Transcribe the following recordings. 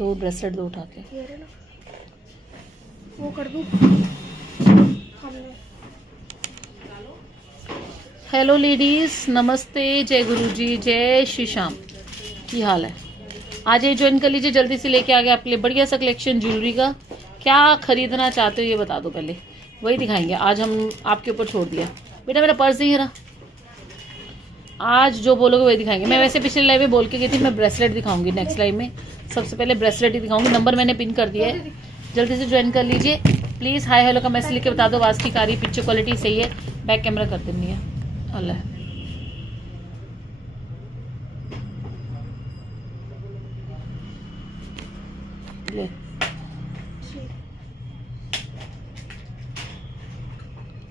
दो ब्रेसलेट दो उठा के। ये रहे ना, वो कर दूं हमने। हेलो लेडीज, नमस्ते, जय गुरु जी, जय श्री श्याम। की हाल है? आज ये ज्वाइन कर लीजिए, जल्दी से लेके आ गए आपके लिए बढ़िया सा कलेक्शन ज्वेलरी का। क्या खरीदना चाहते हो ये बता दो, पहले वही दिखाएंगे। आज हम आपके ऊपर छोड़ दिया। बेटा मेरा पर्स नहीं है रहा, आज जो बोलोगे वही दिखाएंगे। मैं वैसे पिछले लाइव में बोल के गई थी मैं ब्रेसलेट दिखाऊंगी, नेक्स्ट लाइव में सबसे पहले ब्रेसलेट ही दिखाऊंगी। नंबर मैंने पिन कर दिया है, जल्दी से ज्वाइन कर लीजिए प्लीज। हाय हेलो का मैसेज लिख के बता दो। आवाज ठीक आ रही है, पिक्चर क्वालिटी सही है, बैक कैमरा कर देनी है। अल्लाह ले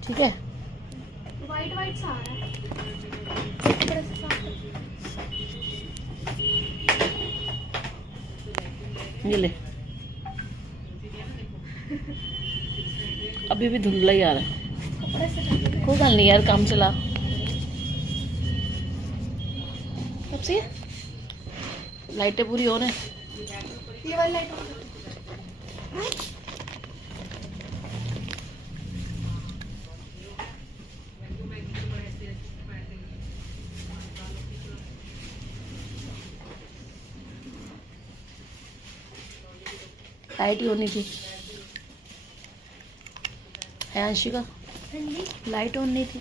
ठीक है। वाइट वाइट सा आ रहा है। ये ले, अभी भी धुंधला ही आ रहा है। कोई गल नहीं यार, काम चला। कब से लाइटें पूरी हो रही हैं। ये वाली लाइट लाइट ही होनी थी। है अंशिका, लाइट ऑन नहीं थी।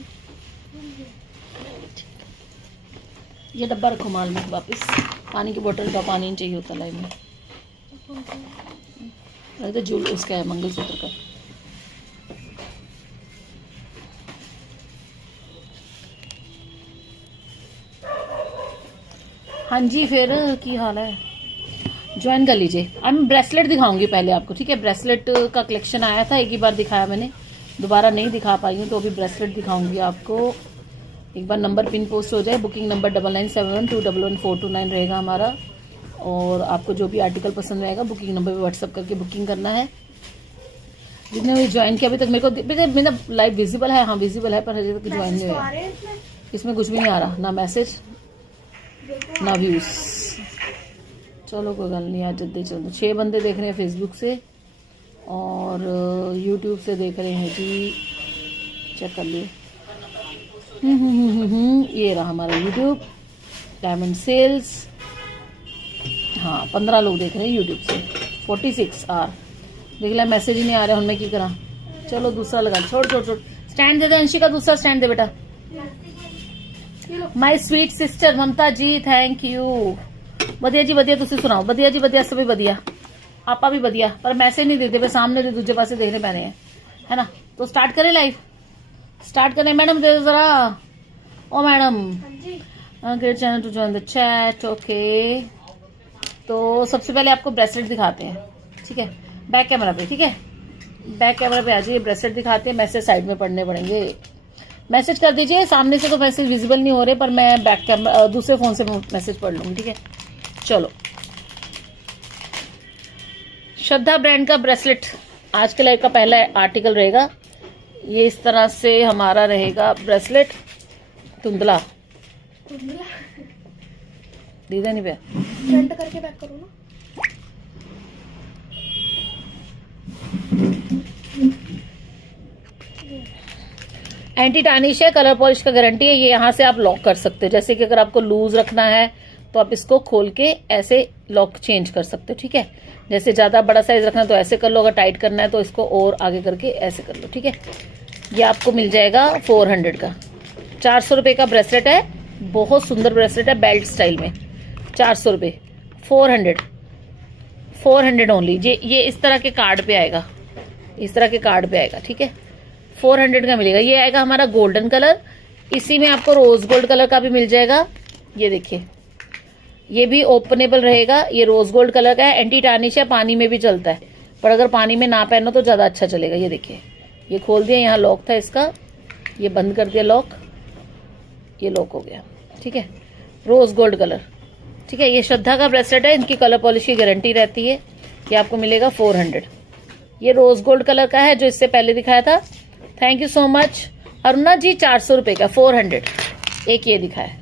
ये डब्बा रखो माल में वापस। पानी की बोतल का पानी नहीं चाहिए होता लाइव में। तो जूल उसका है, मंगलसूत्र का। हाँ जी, फिर की हाल है? ज्वाइन कर लीजिए। अब मैं ब्रेसलेट दिखाऊंगी पहले आपको, ठीक है। ब्रेसलेट का कलेक्शन आया था, एक ही बार दिखाया मैंने, दोबारा नहीं दिखा पाई हूँ, तो अभी ब्रेसलेट दिखाऊंगी आपको। एक बार नंबर पिन पोस्ट हो जाए। बुकिंग नंबर 9971211429 रहेगा हमारा। और आपको जो भी आर्टिकल पसंद रहेगा बुकिंग नंबर पे व्हाट्सअप करके बुकिंग करना है। जितने भी ज्वाइन किया अभी तक मेरे को, मेरा लाइव विजिबल है, हाँ विजिबल है, पर अभी तक ज्वाइन नहीं हुआ। इसमें कुछ भी नहीं आ रहा, ना मैसेज ना व्यूज। चलो कोई गल नहीं, आज जल्दी चलो। 6 बंदे देख रहे हैं फेसबुक से और यूट्यूब से देख रहे हैं जी, चेक कर लिए। ये रहा हमारा यूट्यूब डायमंड सेल्स। हाँ 15 लोग देख रहे हैं यूट्यूब से, 46 आर देख लिया। मैसेज ही नहीं आ रहा, हूँ मैं की करा। चलो दूसरा लगा, छोड़ छोड़ छोड़। स्टैंड दे दे अंशिका, दूसरा स्टैंड दे बेटा। My sweet sister Mamta ji, thank you. बढ़िया जी बढ़िया, तुम सुनाओ। बढ़िया जी बढ़िया, सभी बढ़िया, आपा भी बढ़िया। पर मैसेज नहीं देते पे, सामने से दूसरे पासे देखने पैने हैं, है ना। तो स्टार्ट करें लाइव, स्टार्ट करें। मैडम दे दो जरा। Oh madam, great channel to join the chat. Okay, तो सबसे पहले आपको ब्रेसलेट दिखाते हैं, ठीक है। बैक कैमरा पे, ठीक है, बैक कैमरा पे आ जाइए। ब्रेसलेट दिखाते हैं। मैसेज साइड में पढ़ने पड़ेंगे, मैसेज कर दीजिए। सामने से तो मैसेज विजिबल नहीं हो रहे, पर मैं बैक कैमरा दूसरे फोन से मैसेज पढ़ लूंगी, ठीक है। चलो, श्रद्धा ब्रांड का ब्रेसलेट आज के लाइव का पहला आर्टिकल रहेगा। ये इस तरह से हमारा रहेगा ब्रेसलेट। धुंधला दीदा नहीं पे, फ्रंट करके बैक करो ना। एंटी टार्निश है, कलर पॉलिश का गारंटी है। ये यहाँ से आप लॉक कर सकते हो, जैसे कि अगर आपको लूज रखना है तो आप इसको खोल के ऐसे लॉक चेंज कर सकते हो, ठीक है। जैसे ज्यादा बड़ा साइज रखना है तो ऐसे कर लो, अगर टाइट करना है तो इसको और आगे करके ऐसे कर लो, ठीक है। ये आपको मिल जाएगा 400 का। 400 रुपए का ब्रेसलेट है, बहुत सुंदर ब्रेसलेट है, बेल्ट स्टाइल में। 400 रुपए, 400 ओनली। ये इस तरह के कार्ड पे आएगा, इस तरह के कार्ड पे आएगा, ठीक है। 400 का मिलेगा। ये आएगा हमारा गोल्डन कलर, इसी में आपको रोज गोल्ड कलर का भी मिल जाएगा। ये देखिए, ये भी ओपनेबल रहेगा। ये रोज गोल्ड कलर का है, एंटी टार्निश है, पानी में भी चलता है, पर अगर पानी में ना पहनो तो ज्यादा अच्छा चलेगा। ये देखिए, ये खोल दिया, यहाँ लॉक था इसका, ये बंद कर दिया लॉक, ये लॉक हो गया, ठीक है। रोज गोल्ड कलर, ठीक है। ये श्रद्धा का ब्रेसलेट है, इनकी कलर पॉलिश की गारंटी रहती है। ये आपको मिलेगा 400। ये रोज गोल्ड कलर का है जो इससे पहले दिखाया था। Thank you so much Aruna ji. 400 रुपए का 400। एक ये दिखाया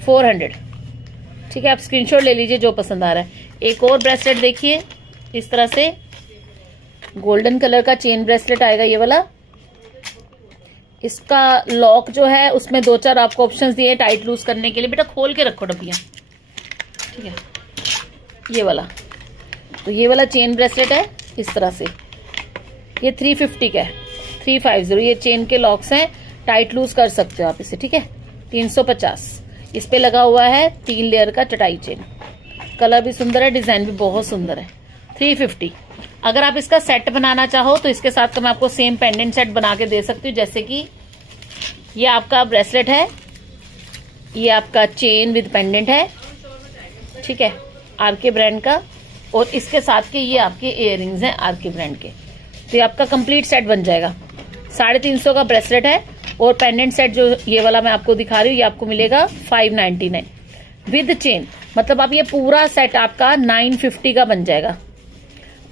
400, ठीक है, आप स्क्रीनशॉट ले लीजिए जो पसंद आ रहा है। एक और ब्रेसलेट देखिए, इस तरह से गोल्डन कलर का चेन ब्रेसलेट आएगा ये वाला। इसका लॉक जो है उसमें 2-4 आपको ऑप्शंस दिए टाइट लूज करने के लिए। बेटा खोल के रखो डब्बियां, ठीक है। ये वाला, तो ये वाला चेन ब्रेसलेट है इस तरह से, ये 350 का है, 350। ये चेन के लॉक्स हैं, टाइट लूज कर सकते हो आप इसे, ठीक है। 350। इस पे लगा हुआ है 3 लेयर का चटाई चेन। कलर भी सुंदर है, डिजाइन भी बहुत सुंदर है। 350। अगर आप इसका सेट बनाना चाहो तो इसके साथ का मैं आपको सेम पेंडेंट सेट बना के दे सकती हूँ। जैसे कि ये आपका ब्रेसलेट है, ये आपका चेन विद पेंडेंट है, ठीक है, आरके ब्रांड का, और इसके साथ के ये आपके इयररिंग्स हैं आरके ब्रांड के। तो ये आपका कंप्लीट सेट बन जाएगा। 350 का ब्रेसलेट है, और पेंडेंट सेट जो ये वाला मैं आपको दिखा रही हूँ ये आपको मिलेगा 599 विद चेन। मतलब आप ये पूरा सेट आपका 950 का बन जाएगा।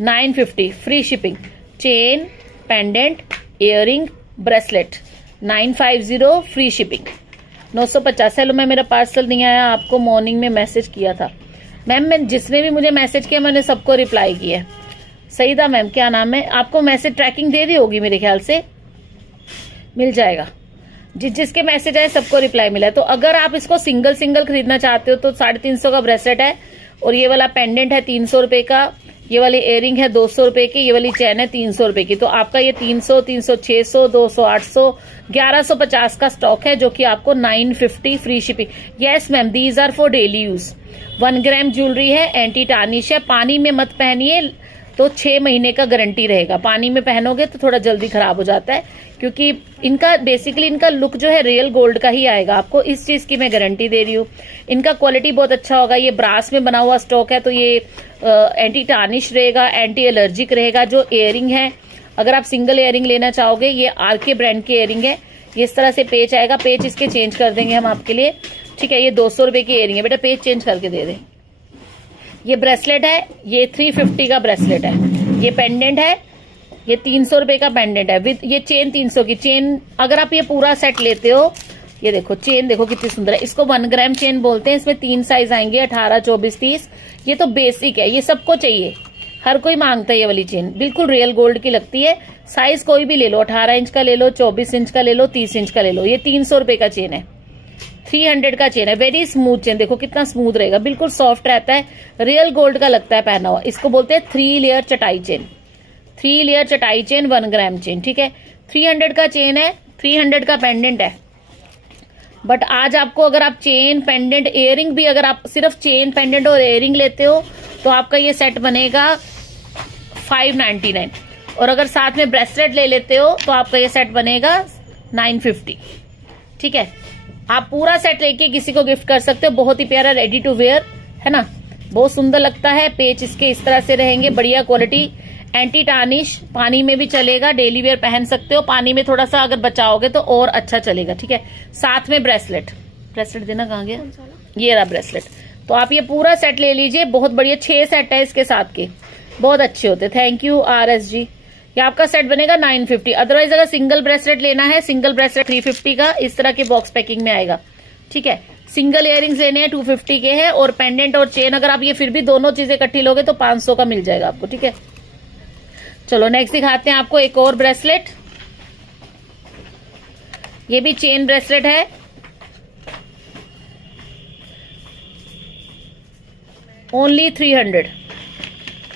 950 free shipping, chain, pendant, earring, bracelet 950 free shipping. 950। Hello ma'am, मेरा पार्सल नहीं आया, आपको मॉर्निंग में मैसेज किया था। मैम मैं जिसने भी मुझे मैसेज किया मैंने सबको रिप्लाई किया है। सही था मैम, क्या नाम है आपको? मैसेज ट्रैकिंग दे दी होगी मेरे ख्याल से, मिल जाएगा। जिसके मैसेज आए सबको रिप्लाई मिला है। तो अगर आप इसको सिंगल सिंगल खरीदना चाहते हो तो 350 का ब्रेसलेट है, और ये वाला पेंडेंट है 300 रुपए का, ये वाली इयरिंग है 200 रुपए की, ये वाली चैन है 300 रुपए की। तो आपका ये 300, 300, 600, 200, 800, 1150 का स्टॉक है, जो कि आपको 950 free shipping. Yes ma'am, these are for daily use. 1 gram jewellery है, एंटी टार्निश है, पानी में मत पहनिए तो 6 महीने का गारंटी रहेगा। पानी में पहनोगे तो थोड़ा जल्दी खराब हो जाता है, क्योंकि इनका बेसिकली इनका लुक जो है रियल गोल्ड का ही आएगा। आपको इस चीज की मैं गारंटी दे रही हूँ। इनका क्वालिटी बहुत अच्छा होगा। ये ब्रास में बना हुआ स्टॉक है, तो ये एंटी टार्निश रहेगा, एंटी एलर्जिक रहेगा। जो इयरिंग है, अगर आप सिंगल इयरिंग लेना चाहोगे, ये आरके ब्रांड की इयरिंग है। ये इस तरह से पेच आएगा, पेच इसके चेंज कर देंगे हम आपके लिए, ठीक है। ये 200 रुपए की इयरिंग है, बेटा पेच चेंज करके दे दे। ये ब्रेसलेट है, ये 350 का ब्रेसलेट है। ये पेंडेंट है, ये 300 रुपए का पेंडेंट है विद ये चेन 300 की चेन। अगर आप ये पूरा सेट लेते हो, ये देखो चेन देखो कितनी सुंदर है। इसको 1 ग्राम चेन बोलते हैं। इसमें 3 साइज आएंगे, 18, 24, 30। ये तो बेसिक है, ये सबको चाहिए, हर कोई मांगता है ये वाली चेन। बिल्कुल रियल गोल्ड की लगती है। साइज कोई भी ले लो, 18 इंच का ले लो, 24 इंच का ले लो, 30 इंच का ले लो। ये 300 रुपए का चेन है, 300 का चेन है। वेरी स्मूथ चेन, देखो कितना स्मूथ रहेगा, बिल्कुल सॉफ्ट रहता है, रियल गोल्ड का लगता है पहना हुआ। इसको बोलते हैं 3 लेयर चटाई चेन। 3 लेयर चटाई चेन, 1 ग्राम चेन, ठीक है। 300 का चेन है, 300 का पेंडेंट है। बट आज आपको अगर आप चेन, पेंडेंट, इयरिंग भी, अगर आप सिर्फ चेन, पेंडेंट और इयरिंग लेते हो तो आपका ये सेट बनेगा 599, और अगर साथ में ब्रेसलेट ले लेते हो तो आपका ये सेट बनेगा 950, ठीक है। आप पूरा सेट लेके किसी को गिफ्ट कर सकते हो। बहुत ही प्यारा, रेडी टू वेयर है ना, बहुत सुंदर लगता है। पेच इसके इस तरह से रहेंगे, बढ़िया क्वालिटी, एंटी टार्निश, पानी में भी चलेगा, डेली वेयर पहन सकते हो। पानी में थोड़ा सा अगर बचाओगे तो और अच्छा चलेगा, ठीक है। साथ में ब्रेसलेट, ब्रेसलेट देना कहाँ गया, ये रहा ब्रेसलेट। तो आप ये पूरा सेट ले लीजिए, बहुत बढ़िया। 6 सेट है इसके साथ के, बहुत अच्छे होते। थैंक यू RS जी। ये आपका सेट बनेगा 950। अदरवाइज अगर सिंगल ब्रेसलेट लेना है, सिंगल ब्रेसलेट 350 का इस तरह के बॉक्स पैकिंग में आएगा, ठीक है। सिंगल इयरिंग्स लेने हैं 250 के हैं, और पेंडेंट और चेन अगर आप ये फिर भी दोनों चीजें इकट्ठी लोगे तो 500 का मिल जाएगा आपको, ठीक है। चलो नेक्स्ट दिखाते हैं आपको एक और ब्रेसलेट। ये भी चेन ब्रेसलेट है, ओनली 300।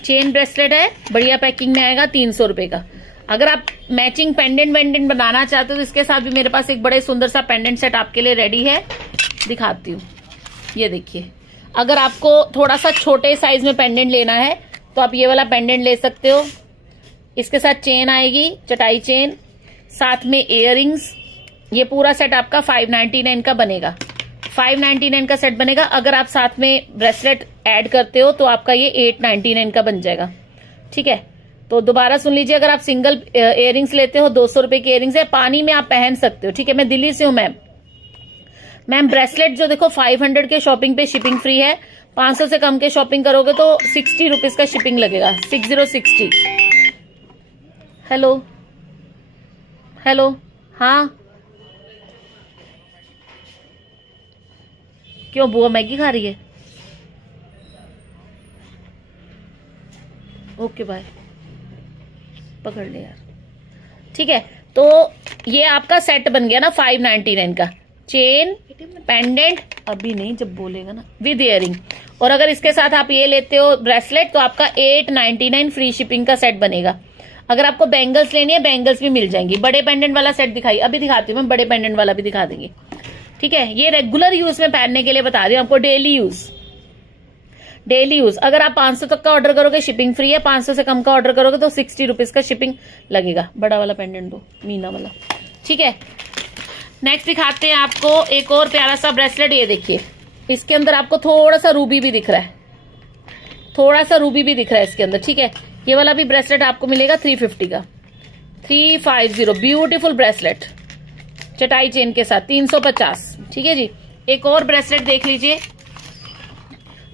चेन ब्रेसलेट है, बढ़िया पैकिंग में आएगा, 300 रुपए का। अगर आप मैचिंग पेंडेंट वेंडेंट बनाना चाहते हो तो इसके साथ भी मेरे पास एक बड़े सुंदर सा पेंडेंट सेट आपके लिए रेडी है, दिखाती हूँ। ये देखिए, अगर आपको थोड़ा सा छोटे साइज में पेंडेंट लेना है तो आप ये वाला पेंडेंट ले सकते हो। इसके साथ चेन आएगी, चटाई चेन, साथ में इयररिंग्स। ये पूरा सेट आपका 599 का बनेगा, 599 का सेट बनेगा। अगर आप साथ में ब्रेसलेट ऐड करते हो तो आपका ये 899 का बन जाएगा, ठीक है। तो दोबारा सुन लीजिए, अगर आप सिंगल इयररिंग्स लेते हो, 200 रुपए की इयररिंग्स है, पानी में आप पहन सकते हो, ठीक है। मैं दिल्ली से हूं मैम। ब्रेसलेट जो देखो 500 के शॉपिंग पे शिपिंग फ्री है, 500 से कम के शॉपिंग करोगे तो 60 रुपीज का शिपिंग लगेगा, 6060। हेलो हेलो, हाँ क्यों बुआ मैगी खा रही है? ओके बाय, पकड़ ले यार। ठीक है, तो ये आपका सेट बन गया ना 599 का, चेन पेंडेंट, अभी नहीं जब बोलेगा ना, विद इयरिंग। और अगर इसके साथ आप ये लेते हो ब्रेसलेट तो आपका 899 फ्री शिपिंग का सेट बनेगा। अगर आपको बैंगल्स लेनी है, बैंगल्स भी मिल जाएंगी। बड़े पेंडेंट वाला सेट दिखाई, अभी दिखाती हूँ मैं, बड़े पेंडेंट वाला भी दिखा देंगे। ठीक है, ये रेगुलर यूज में पहनने के लिए बता रही हूँ आपको, डेली यूज। डेली यूज अगर आप 500 तक का ऑर्डर करोगे शिपिंग फ्री है, 500 से कम का ऑर्डर करोगे तो 60 रुपीज का शिपिंग लगेगा। बड़ा वाला पेंडेंट दो, मीना वाला। ठीक है, नेक्स्ट दिखाते हैं आपको एक और प्यारा सा ब्रेसलेट। ये देखिए, इसके अंदर आपको थोड़ा सा रूबी भी दिख रहा है, थोड़ा सा रूबी भी दिख रहा है इसके अंदर। ठीक है, ये वाला भी ब्रेसलेट आपको मिलेगा 350 का, 350 ब्यूटीफुल ब्रेसलेट चटाई चेन के साथ 350। ठीक है जी, एक और ब्रेसलेट देख लीजिए।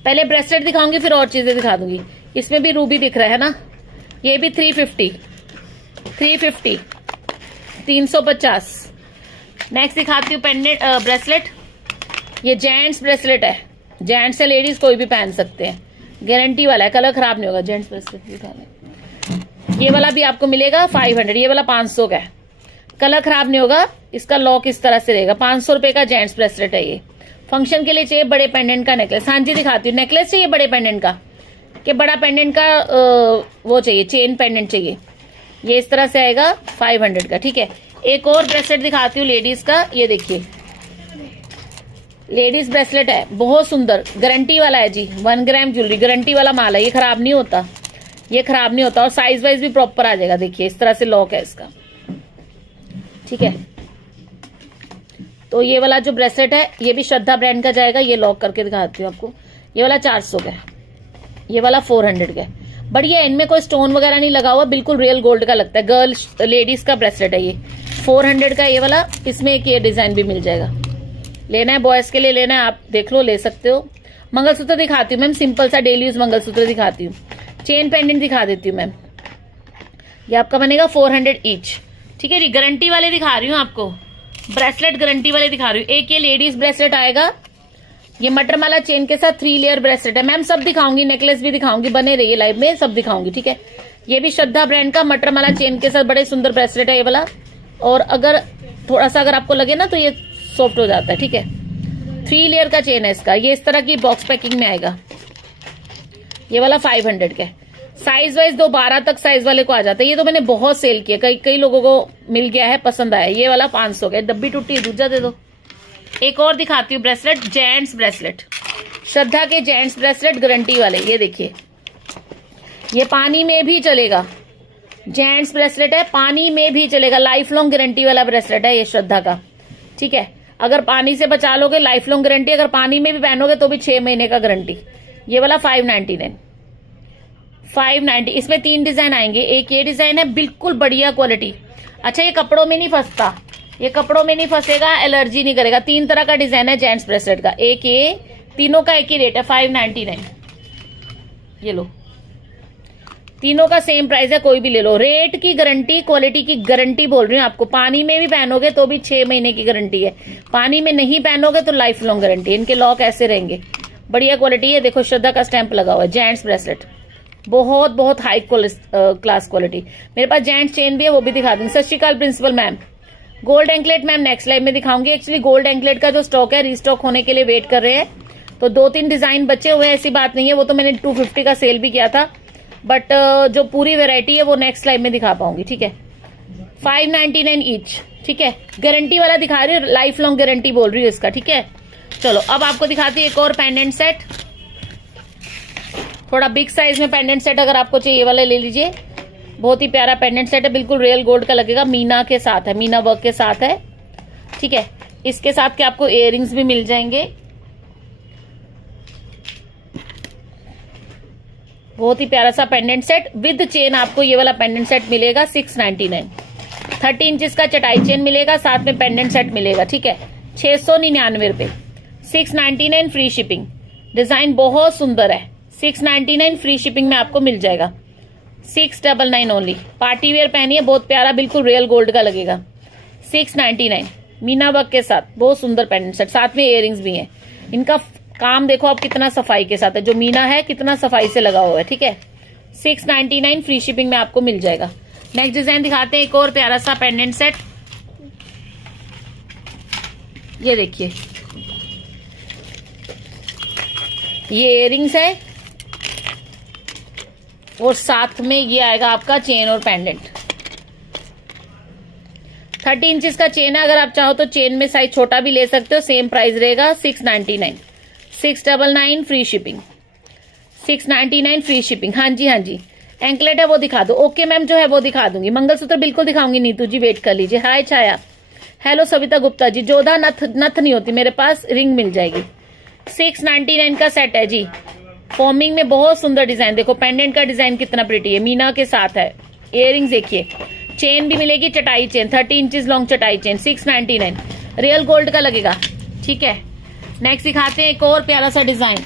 पहले ब्रेसलेट दिखाऊंगी फिर और चीजें दिखा दूंगी। इसमें भी रूबी दिख रहा है ना, ये भी 350 350। नेक्स्ट दिखाती हूँ पेंडेंट ब्रेसलेट। ये जेंट्स ब्रेसलेट है, जेंट्स से लेडीज कोई भी पहन सकते हैं, गारंटी वाला है, कलर खराब नहीं होगा। जेंट्स ब्रेसलेट दिखा दें, ये वाला भी आपको मिलेगा 500, ये वाला 500 का है, कलर खराब नहीं होगा। इसका लॉक इस तरह से रहेगा। 500 रुपए का जेंट्स ब्रेसलेट है ये। फंक्शन के लिए चाहिए बड़े पेंडेंट का नेकलेस। हाँ जी दिखाती हूँ, नेकलेस चाहिए बड़े पेंडेंट का, कि बड़ा पेंडेंट का वो चाहिए, चेन पेंडेंट चाहिए। ये इस तरह से आएगा 500 का। ठीक है, एक और ब्रेसलेट दिखाती हूँ लेडीज का। ये देखिए, लेडीज ब्रेसलेट है, बहुत सुंदर, गारंटी वाला है जी। 1 ग्राम ज्वेलरी, गारंटी वाला माल है, ये खराब नहीं होता, ये खराब नहीं होता। और साइज वाइज भी प्रॉपर आ जाएगा। देखिए इस तरह से लॉक है इसका। ठीक है, तो ये वाला जो ब्रेसलेट है ये भी श्रद्धा ब्रांड का जाएगा। ये लॉक करके दिखाती हूँ आपको। ये वाला 400 का है, ये वाला 400 का है। बढ़िया, इनमें कोई स्टोन वगैरह नहीं लगा हुआ, बिल्कुल रियल गोल्ड का लगता है। गर्ल्स लेडीज का ब्रेसलेट है ये, 400 का ये वाला। इसमें एक ये डिजाइन भी मिल जाएगा। लेना है बॉयज के लिए लेना है, आप देख लो, ले सकते हो। मंगलसूत्र दिखाती हूँ मैम, सिंपल सा डेली यूज मंगलसूत्र दिखाती हूँ। चेन पेंडेंट दिखा देती हूँ मैम, ये आपका बनेगा 400 ईच। ठीक है जी, गारंटी वाले दिखा रही हूँ आपको, ब्रेसलेट गारंटी वाले दिखा रही हूँ। एक ये लेडीज ब्रेसलेट आएगा, ये मटरमाला चेन के साथ 3 लेयर ब्रेसलेट है मैम। सब दिखाऊंगी, नेकलेस भी दिखाऊंगी, बने रहिए लाइव में, सब दिखाऊंगी। ठीक है, ये भी श्रद्धा ब्रांड का मटरमाला चेन के साथ बड़े सुंदर ब्रेसलेट है ये वाला। और अगर थोड़ा सा अगर आपको लगे ना तो ये सॉफ्ट हो जाता है। ठीक है, 3 लेयर का चेन है इसका। ये इस तरह की बॉक्स पैकिंग में आएगा। ये वाला 500 का है। साइज वाइज 12 तक साइज वाले को आ जाता है। ये तो मैंने बहुत सेल किया, कई लोगों को मिल गया है, पसंद आया। ये वाला 500 का है, डब्बी टूटी, दूसरा दे दो। एक और दिखाती हूँ ब्रेसलेट, जेंट्स ब्रेसलेट, श्रद्धा के जेंट्स ब्रेसलेट गारंटी वाले। ये देखिए, ये पानी में भी चलेगा, जेंट्स ब्रेसलेट है, पानी में भी चलेगा, लाइफ लॉन्ग गारंटी वाला ब्रेसलेट है ये श्रद्धा का। ठीक है, अगर पानी से बचा लोगे लाइफ लॉन्ग गारंटी, अगर पानी में भी पहनोगे तो भी 6 महीने का गारंटी। ये वाला 590। इसमें 3 डिजाइन आएंगे। एक ये डिजाइन है, बिल्कुल बढ़िया क्वालिटी। अच्छा, ये कपड़ों में नहीं फंसता, ये कपड़ों में नहीं फंसेगा, एलर्जी नहीं करेगा। 3 तरह का डिजाइन है जेंट्स ब्रेसलेट का। एक ये, तीनों का एक ही रेट है 599। ये लो, तीनों का सेम प्राइस है, कोई भी ले लो। रेट की गारंटी, क्वालिटी की गारंटी बोल रही हूँ आपको। पानी में भी पहनोगे तो भी 6 महीने की गारंटी है, पानी में नहीं पहनोगे तो लाइफ लॉन्ग गारंटी। इनके लॉक ऐसे रहेंगे, बढ़िया क्वालिटी है। देखो श्रद्धा का स्टैंप लगा हुआ है, जेंट्स ब्रेसलेट, बहुत हाई क्लास क्वालिटी। मेरे पास जेंट्स चेन भी है, वो भी दिखा दूंगी। Sat Sri Akal principal ma'am. Gold anklet ma'am next live में दिखाऊंगी। एक्चुअली गोल्ड एंकलेट का जो स्टॉक है रीस्टॉक होने के लिए वेट कर रहे हैं, तो 2-3 डिजाइन बचे हुए हैं, ऐसी बात नहीं है। वो तो मैंने 250 का सेल भी किया था, बट जो पूरी वेरायटी है वो नेक्स्ट लाइव में दिखा पाऊंगी। ठीक है, 599 ईच। ठीक है, गारंटी वाला दिखा रही हूँ, लाइफ लॉन्ग गारंटी बोल रही हूँ इसका। ठीक है, चलो अब आपको दिखाती हूँ एक और पेंडेंट सेट। थोड़ा बिग साइज में पेंडेंट सेट अगर आपको चाहिए वाले ले लीजिए। बहुत ही प्यारा पेंडेंट सेट है, बिल्कुल रियल गोल्ड का लगेगा, मीना के साथ है, मीना वर्क के साथ है। ठीक है, इसके साथ के आपको इयररिंग्स भी मिल जाएंगे। बहुत ही प्यारा सा पेंडेंट सेट विद चेन आपको ये वाला पेंडेंट सेट मिलेगा 699। 30 इंचेस का चटाई चेन मिलेगा, साथ में पेंडेंट सेट मिलेगा। ठीक है, 699 रुपए, 699 फ्री शिपिंग। डिजाइन बहुत सुंदर है, 699 फ्री शिपिंग में आपको मिल जाएगा। 699 ओनली। पार्टी वेयर पहनिए, बहुत प्यारा, बिल्कुल रियल गोल्ड का लगेगा। 699 मीना वर्क के साथ, बहुत सुंदर पेंडेंट सेट, साथ में इयररिंग्स भी हैं। इनका काम देखो आप कितना सफाई के साथ है, जो मीना है कितना सफाई से लगा हुआ है। ठीक है, 699 फ्री शिपिंग में आपको मिल जाएगा। नेक्स्ट डिजाइन दिखाते हैं, एक और प्यारा सा पेंडेंट सेट। ये देखिए, ये इयररिंग्स है और साथ में ये आएगा आपका चेन और पेंडेंट। 30 इंचेस का चेन है, अगर आप चाहो तो चेन में साइज छोटा भी ले सकते हो, सेम प्राइस रहेगा 699। 699 फ्री शिपिंग, 699 फ्री शिपिंग। हाँ जी हाँ जी, एंकलेट है वो दिखा दो। ओके मैम, जो है वो दिखा दूंगी। मंगलसूत्र बिल्कुल दिखाऊंगी नीतू जी, वेट कर लीजिए। हाय छाया, हेलो सविता गुप्ता जी। जोधा नथ नहीं होती मेरे पास, रिंग मिल जाएगी। 699 का सेट है जी, फॉर्मिंग में बहुत सुंदर डिजाइन। देखो पेंडेंट का डिजाइन कितना प्रिटी है, मीना के साथ है। इयररिंग्स देखिए, चेन भी मिलेगी, चटाई चेन, 30 इंचेस लॉन्ग चटाई चेन। 699 रियल गोल्ड का लगेगा, ठीक है। नेक्स्ट दिखाते हैं एक और प्यारा सा डिजाइन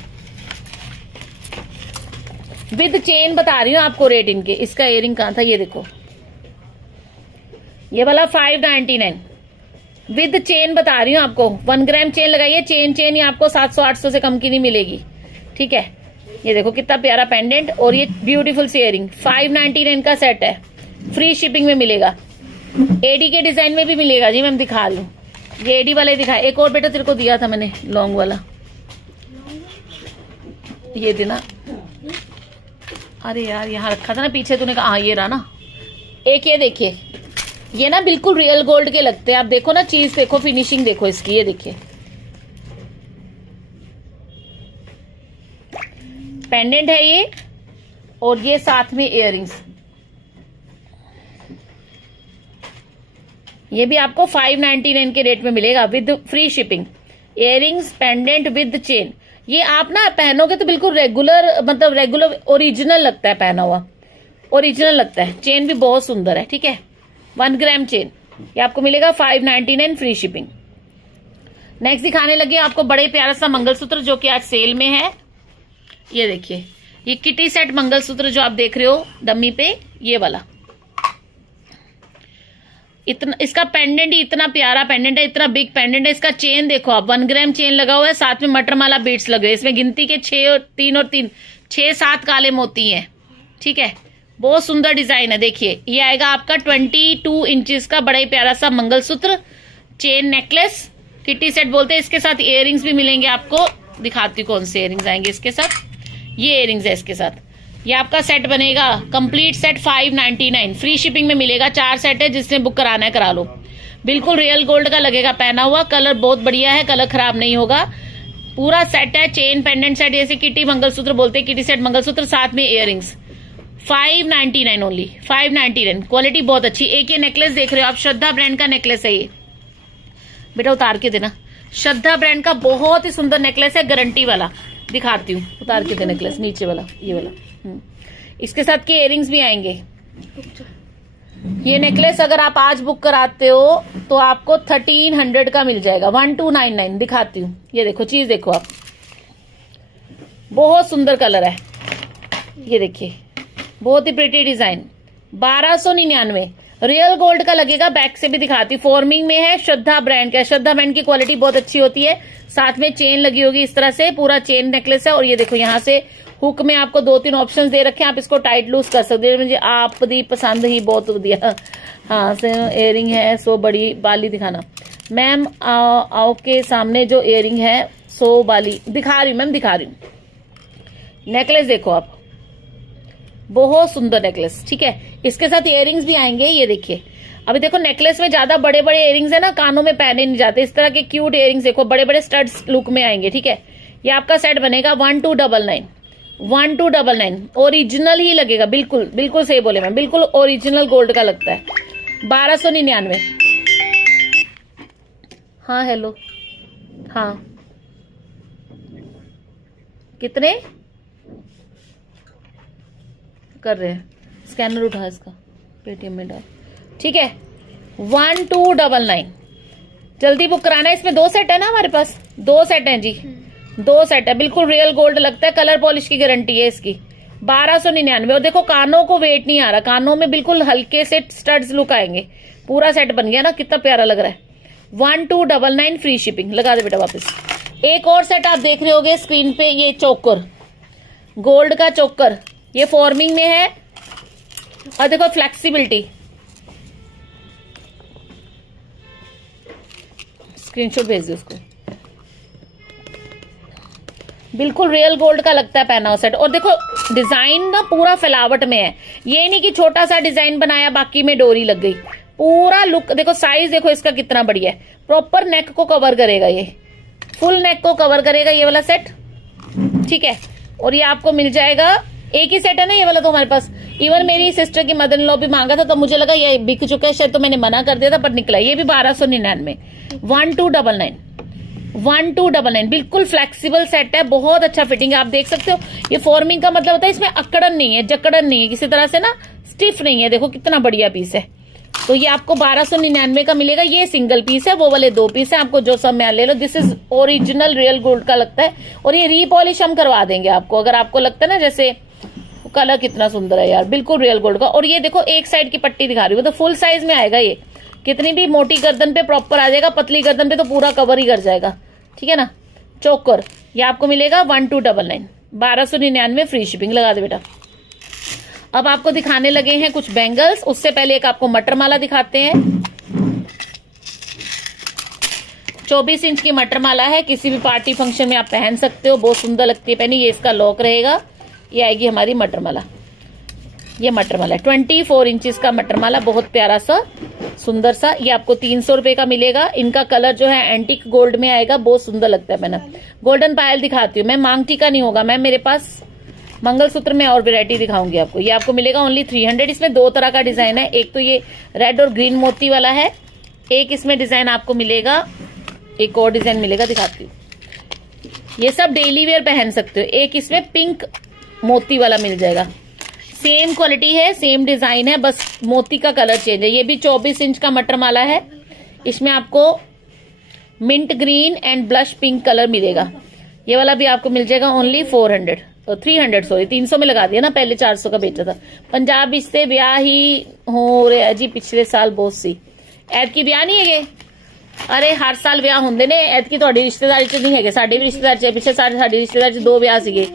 विद चेन, बता रही हूँ आपको रेट इनके। इसका इयररिंग कहाँ था, ये देखो, ये वाला 599 विद चेन बता रही हूँ आपको। 1 ग्राम चेन लगाइए, चेन ही आपको 700-800 से कम की नहीं मिलेगी, ठीक है। ये देखो कितना प्यारा पेंडेंट और ये ब्यूटीफुल सी इयररिंग। 599 का सेट है, फ्री शिपिंग में मिलेगा। एडी के डिजाइन में भी मिलेगा जी, मैं दिखा रही हूँ। ये एडी वाले दिखा, एक और बेटा तेरे को दिया था मैंने लॉन्ग वाला, ये देना। अरे यार यहाँ रखा था ना पीछे, तूने कहा। हाँ ये रहा ना। एक ये देखिए, ये ना बिल्कुल रियल गोल्ड के लगते हैं। आप देखो ना, चीज देखो, फिनिशिंग देखो इसकी, ये देखिए पेंडेंट है ये, और ये साथ में इयररिंग्स। ये भी आपको 599 के रेट में मिलेगा with free shipping. Earrings, pendant with chain. ये आप ना पहनोगे तो बिल्कुल रेगुलर, मतलब रेगुलर ओरिजिनल लगता है, पहना हुआ ओरिजिनल लगता है। चेन भी बहुत सुंदर है, ठीक है। 1 ग्राम चेन, ये आपको मिलेगा 599 फ्री शिपिंग। नेक्स्ट दिखाने लगे आपको बड़े प्यारा सा मंगलसूत्र, जो कि आज सेल में है। ये देखिए, ये किटी सेट मंगलसूत्र जो आप देख रहे हो डमी पे, ये वाला। इतना इसका पेंडेंट ही इतना प्यारा पेंडेंट है, इतना बिग पेंडेंट है। इसका चेन देखो आप, 1 ग्राम चेन लगा हुआ है, साथ में मटरमाला बीड्स लगे हुए। इसमें गिनती के 6 और 3 6-7 काले मोती हैं, ठीक है। बहुत सुंदर डिजाइन है। देखिए ये आएगा आपका 22 इंचेस का बड़ा ही प्यारा सा mangalsutra, chain necklace, kitty set बोलते हैं। इसके साथ इयररिंग्स भी मिलेंगे आपको, दिखाती हूँ कौन से इयररिंग्स आएंगे इसके साथ। ये इयररिंग्स है इसके साथ। ये आपका सेट बनेगा कंप्लीट सेट 599, फ्री शिपिंग में मिलेगा। 4 सेट है, जिसने बुक कराना है करा लो। बिल्कुल रियल गोल्ड का लगेगा पहना हुआ, कलर बहुत बढ़िया है, कलर खराब नहीं होगा। पूरा सेट है, चेन पेंडेंट सेट, जैसे किटी मंगलसूत्र बोलते हैं, किटी सेट मंगलसूत्र, साथ में इयररिंग्स। 599 ओनली, 599। क्वालिटी बहुत अच्छी। एक ये नेकलेस देख रहे हो आप, श्रद्धा ब्रांड का नेकलेस है ये। बेटा उतार के देना, श्रद्धा ब्रांड का बहुत ही सुंदर नेकलेस है, गारंटी वाला। दिखाती हूँ, उतार के दे नेकलेस, नीचे वाला, ये वाला। इसके साथ के इयररिंग्स भी आएंगे। ये नेकलेस अगर आप आज बुक कराते हो तो आपको 1300 का मिल जाएगा, 1299। दिखाती हूँ, ये देखो चीज देखो आप, बहुत सुंदर कलर है। ये देखिए, बहुत ही प्रिटी डिजाइन। 1299 रियल गोल्ड का लगेगा। बैक से भी दिखाती हूँ, फॉर्मिंग में है, श्रद्धा ब्रांड का। श्रद्धा ब्रांड की क्वालिटी बहुत अच्छी होती है। साथ में चेन लगी होगी इस तरह से, पूरा चेन नेकलेस है। और ये देखो यहाँ से हुक में आपको 2-3 ऑप्शंस दे रखे हैं, आप इसको टाइट लूज कर सकते हैं। मुझे आप दी पसंद ही बहुत दिया। हाँ से इयररिंग है, सो बड़ी बाली दिखाना मैम। आओ के सामने जो इयररिंग है सो बाली दिखा रही हूँ मैम, दिखा रही हूँ। नेकलेस देखो आप, बहुत सुंदर नेकलेस, ठीक है। इसके साथ इयररिंग्स भी आएंगे। ये देखिए, अभी देखो नेकलेस में ज्यादा बड़े बड़े इयररिंग्स है ना, कानों में पहने नहीं जाते। इस तरह के क्यूट इयररिंग्स देखो, बड़े बड़े स्टड्स लुक में आएंगे, ठीक है। ये आपका सेट बनेगा 1299, 1299। ओरिजिनल ही लगेगा, बिल्कुल बिल्कुल सही बोले मैम, बिल्कुल ओरिजिनल गोल्ड का लगता है। 1299। हाँ हेलो, हाँ कितने कर रहे हैं? स्कैनर उठा इसका, पेटीएम में डाल, ठीक है। 1299 जल्दी बुक कराना है। इसमें 2 सेट है ना हमारे पास, 2 सेट हैं जी, 2 सेट है। बिल्कुल रियल गोल्ड लगता है, कलर पॉलिश की गारंटी है इसकी। 1299। और देखो कानों को वेट नहीं आ रहा, कानों में बिल्कुल हल्के से स्टड्स लुक आएंगे। पूरा सेट बन गया ना, कितना प्यारा लग रहा है। 1299 फ्री शिपिंग। लगा दे बेटा वापस। एक और सेट आप देख रहे होगे स्क्रीन पे, ये चोकर, गोल्ड का चोकर। ये फॉर्मिंग में है और देखो फ्लेक्सिबिलिटी, स्क्रीनशॉट भेज दो उसको। बिल्कुल रियल गोल्ड का लगता है पहना हुआ सेट। और देखो डिजाइन ना पूरा फैलावट में है, ये नहीं कि छोटा सा डिजाइन बनाया बाकी में डोरी लग गई। पूरा लुक देखो, साइज देखो इसका कितना बढ़िया है, प्रॉपर नेक को कवर करेगा, ये फुल नेक को कवर करेगा ये वाला सेट, ठीक है। और ये आपको मिल जाएगा, एक ही सेट है ना ये वाला तो हमारे पास। इवन मेरी सिस्टर की मदर इन लॉ भी मांगा था तो मुझे लगा ये बिक चुका है शायद, तो मैंने मना कर दिया था, पर निकला। ये भी 1299, 1299, बिल्कुल फ्लेक्सिबल सेट है, बहुत अच्छा फिटिंग है। आप देख सकते हो ये फॉर्मिंग का मतलब होता है इसमें अकड़न नहीं है, जकड़न नहीं है किसी तरह से ना, स्टिफ नहीं है। देखो कितना बढ़िया पीस है। तो ये आपको 1299 का मिलेगा। ये सिंगल पीस है, वो वाले 2 पीस है, आपको जो सब में ले लो। This is original real gold का लगता है। और ये रीपॉलिश हम करवा देंगे आपको, अगर आपको लगता है ना जैसे कलर कितना सुंदर है यार, बिल्कुल रियल गोल्ड का। और ये देखो एक साइड की पट्टी दिखा रही हूँ, तो फुल साइज में आएगा ये। कितनी भी मोटी गर्दन पे प्रॉपर आ जाएगा, पतली गर्दन पे तो पूरा कवर ही कर जाएगा, ठीक है ना। चोकर ये आपको मिलेगा 1299, 1299 फ्री शिपिंग लगा दे बेटा। अब आपको दिखाने लगे हैं कुछ बैंगल्स, उससे पहले एक आपको मटर माला दिखाते हैं। 24 इंच की मटर माला है, किसी भी पार्टी फंक्शन में आप पहन सकते हो, बहुत सुंदर लगती है पहनी। ये इसका लॉक रहेगा, ये आएगी हमारी मटर माला। ये मटर माला 24 इंचेस का मटर माला, बहुत प्यारा सा सुंदर सा। ये आपको 300 रुपए का मिलेगा। इनका कलर जो है एंटीक गोल्ड में आएगा, बहुत सुंदर लगता है पहना। गोल्डन पायल दिखाती हूँ मैं, मांग टीका नहीं होगा मैम मेरे पास। मंगलसूत्र में और वैरायटी दिखाऊंगी आपको। ये आपको मिलेगा ओनली 300। इसमें 2 तरह का डिजाइन है, एक तो ये रेड और ग्रीन मोती वाला है, एक इसमें डिजाइन आपको मिलेगा, एक और डिजाइन मिलेगा, दिखाती हूँ। ये सब डेली वेयर पहन सकते हो। एक इसमें पिंक मोती वाला मिल जाएगा, सेम क्वालिटी है, सेम डिजाइन है, बस मोती का कलर चेंज है। ये भी 24 इंच का मटर माला है, इसमें आपको mint green and blush pink colour मिलेगा। ये वाला भी आपको मिल जाएगा ओनली 300 सॉरी 300 में लगा दिया ना, पहले 400 का बेचा था। पंजाब इससे ब्याह ही हो रहा जी पिछले साल बहुत सी। ऐद की ब्याह नहीं है, अरे हर साल ब्याह होंगे ने, ऐद की थोड़ी रिश्तेदारी च नहीं है, साड़ी भी रिश्तेदार च, पिछले साल साड़ी रिश्तेदार च 2 ब्याह सीगे।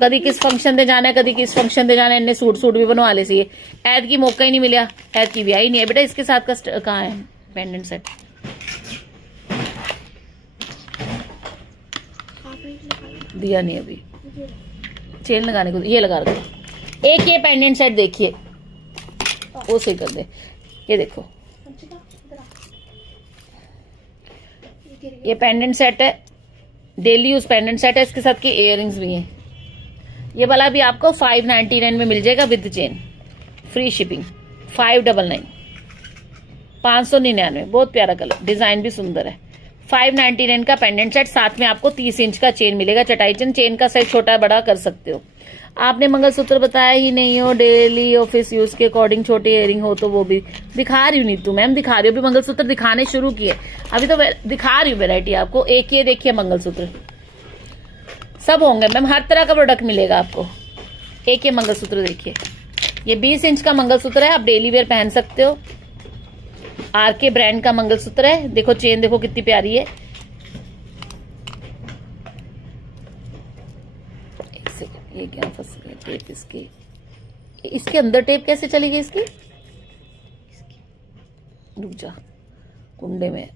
कभी किस फंक्शन ते जाना है, कभी किस फंक्शन ते जाना है, इन्हें सूट भी बनवा ले सीगे। ऐद की मौका ही नहीं मिला, ऐद की ब्याह ही नहीं है बेटा। इसके साथ का कहाँ है पेंडेंट सेट? दिया नहीं अभी, चेन लगाने को ये लगा रखो। एक ये पेंडेंट सेट देखिए, वो सही कर दे। ये देखो ये पेंडेंट सेट है, डेली यूज पेंडेंट सेट है, इसके साथ के इयररिंग्स भी हैं। ये वाला भी आपको 599 में मिल जाएगा विद चेन, फ्री शिपिंग। 599, 599, बहुत प्यारा कलर, डिजाइन भी सुंदर है। 599 का पेंडेंट सेट, साथ में आपको 30 इंच का चेन मिलेगा, चटाई चेन का साइज छोटा बड़ा कर सकते हो। आपने मंगलसूत्र बताया ही नहीं हो, डेली ऑफिस यूज के अकॉर्डिंग छोटे इयरिंग हो तो वो भी दिखा रही हूँ। नीतू मैम दिखा रही हूँ, अभी मंगलसूत्र दिखाने शुरू किए, अभी तो दिखा रही हूँ वेरायटी आपको। एक ये देखिए मंगलसूत्र, सब होंगे मैम, हर तरह का प्रोडक्ट मिलेगा आपको। एक ये मंगलसूत्र देखिए, ये 20 इंच का मंगलसूत्र है, आप डेली वेयर पहन सकते हो। आरके ब्रांड का मंगलसूत्र है, देखो चेन देखो कितनी प्यारी है। ये क्या फंस गया टेप इसके अंदर टेप कैसे चली गई इसकी? रुक जा, कुंडे में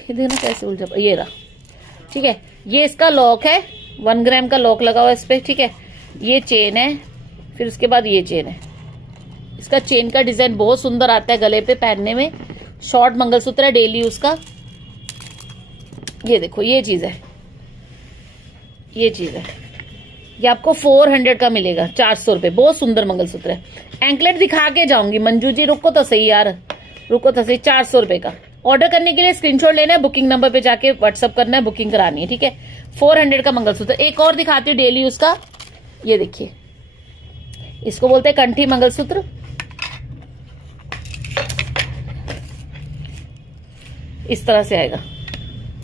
ये देखना कैसे उलझा, ये रहा, ठीक है। ये इसका लॉक है, 1 ग्राम का लॉक लगा हुआ इस पे, ठीक है। ये चेन है, फिर उसके बाद ये चेन है। इसका चेन का डिजाइन बहुत सुंदर आता है गले पे पहनने में। शॉर्ट मंगलसूत्र है डेली उसका। ये देखो ये चीज है, ये चीज है, ये आपको 400 का मिलेगा, 400 रुपए। बहुत सुंदर मंगलसूत्र है। एंकलेट दिखा के जाऊंगी मंजू जी, रुको तो सही यार, रुको तो सही। 400 रुपए का ऑर्डर करने के लिए स्क्रीनशॉट लेना है, बुकिंग नंबर पे जाके व्हाट्सअप करना है, बुकिंग करानी है, ठीक है। 400 का मंगलसूत्र। एक और दिखाती हूँ डेली उसका, ये देखिए, इसको बोलते हैं कंठी मंगलसूत्र। इस तरह से आएगा,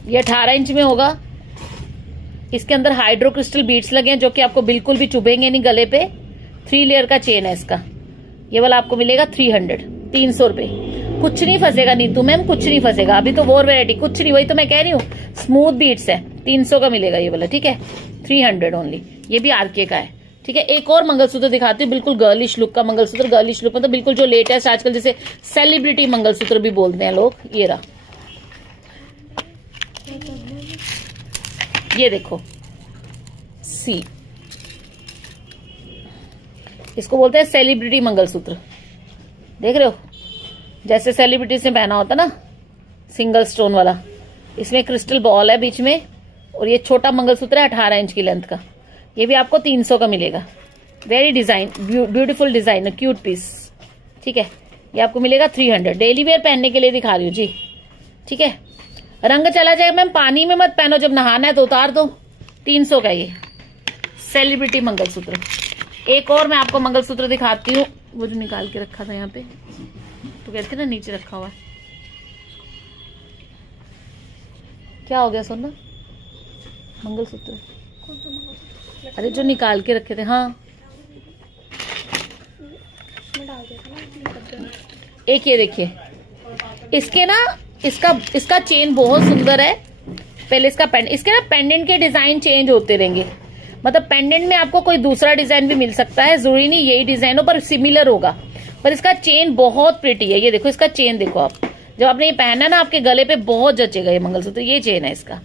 ये 18 इंच में होगा। इसके अंदर हाइड्रो क्रिस्टल बीड्स लगे हैं जो कि आपको बिल्कुल भी चुभेंगे नहीं गले पे। 3 लेयर का चेन है इसका। ये वाला आपको मिलेगा 300 रुपए। कुछ नहीं फंसेगा नीतू मैम, कुछ नहीं फंसेगा। अभी तो और वैरायटी कुछ नहीं, वही तो मैं कह रही हूँ, स्मूथ बीड्स है। 300 का मिलेगा ये वाला, ठीक है। 300 ओनली। ये भी आरके का है, ठीक है। एक और मंगलसूत्र दिखाती हूँ, बिल्कुल गर्लिश लुक का मंगलसूत्र। गर्लिश लुक मतलब बिल्कुल जो लेटेस्ट आजकल जैसे सेलिब्रिटी मंगलसूत्र भी बोलते हैं लोग। ये रहा, ये देखो सी, इसको बोलते हैं सेलिब्रिटी मंगलसूत्र। देख रहे हो, जैसे सेलिब्रिटी से पहना होता ना, सिंगल स्टोन वाला। इसमें क्रिस्टल बॉल है बीच में, और ये छोटा मंगलसूत्र है 18 इंच की लेंथ का। ये भी आपको 300 का मिलेगा। Very design, beautiful design, cute piece, ठीक है। ये आपको मिलेगा 300। डेली वेयर पहनने के लिए दिखा रही हूँ जी, ठीक है। रंग चला जाएगा मैम, पानी में मत पहनो, जब नहाना है तो उतार दो। 300 का ये सेलिब्रिटी मंगलसूत्र। एक और मैं आपको मंगलसूत्र दिखाती हूँ, वो जो निकाल के रखा था यहाँ पे, तो कहते ना नीचे रखा हुआ है। क्या हो गया सोना? मंगलसूत्र, कौन सा मंगलसूत्र? अरे जो निकाल के रखे थे। हाँ, मैं डाल दिया था ना डब्बे में। एक ये देखिए, इसके ना इसका चेन बहुत सुंदर है। पहले इसका इसके ना पेंडेंट के डिजाइन चेंज होते रहेंगे, मतलब पेंडेंट में आपको कोई दूसरा डिजाइन भी मिल सकता है, जरूरी नहीं यही डिजाइन हो, पर सिमिलर होगा। पर इसका चेन बहुत प्रिटी है। ये देखो, इसका चेन देखो आप, जब आपने ये पहना ना आपके गले पे बहुत जचेगा ये मंगलसूत्र। ये चेन है इसका,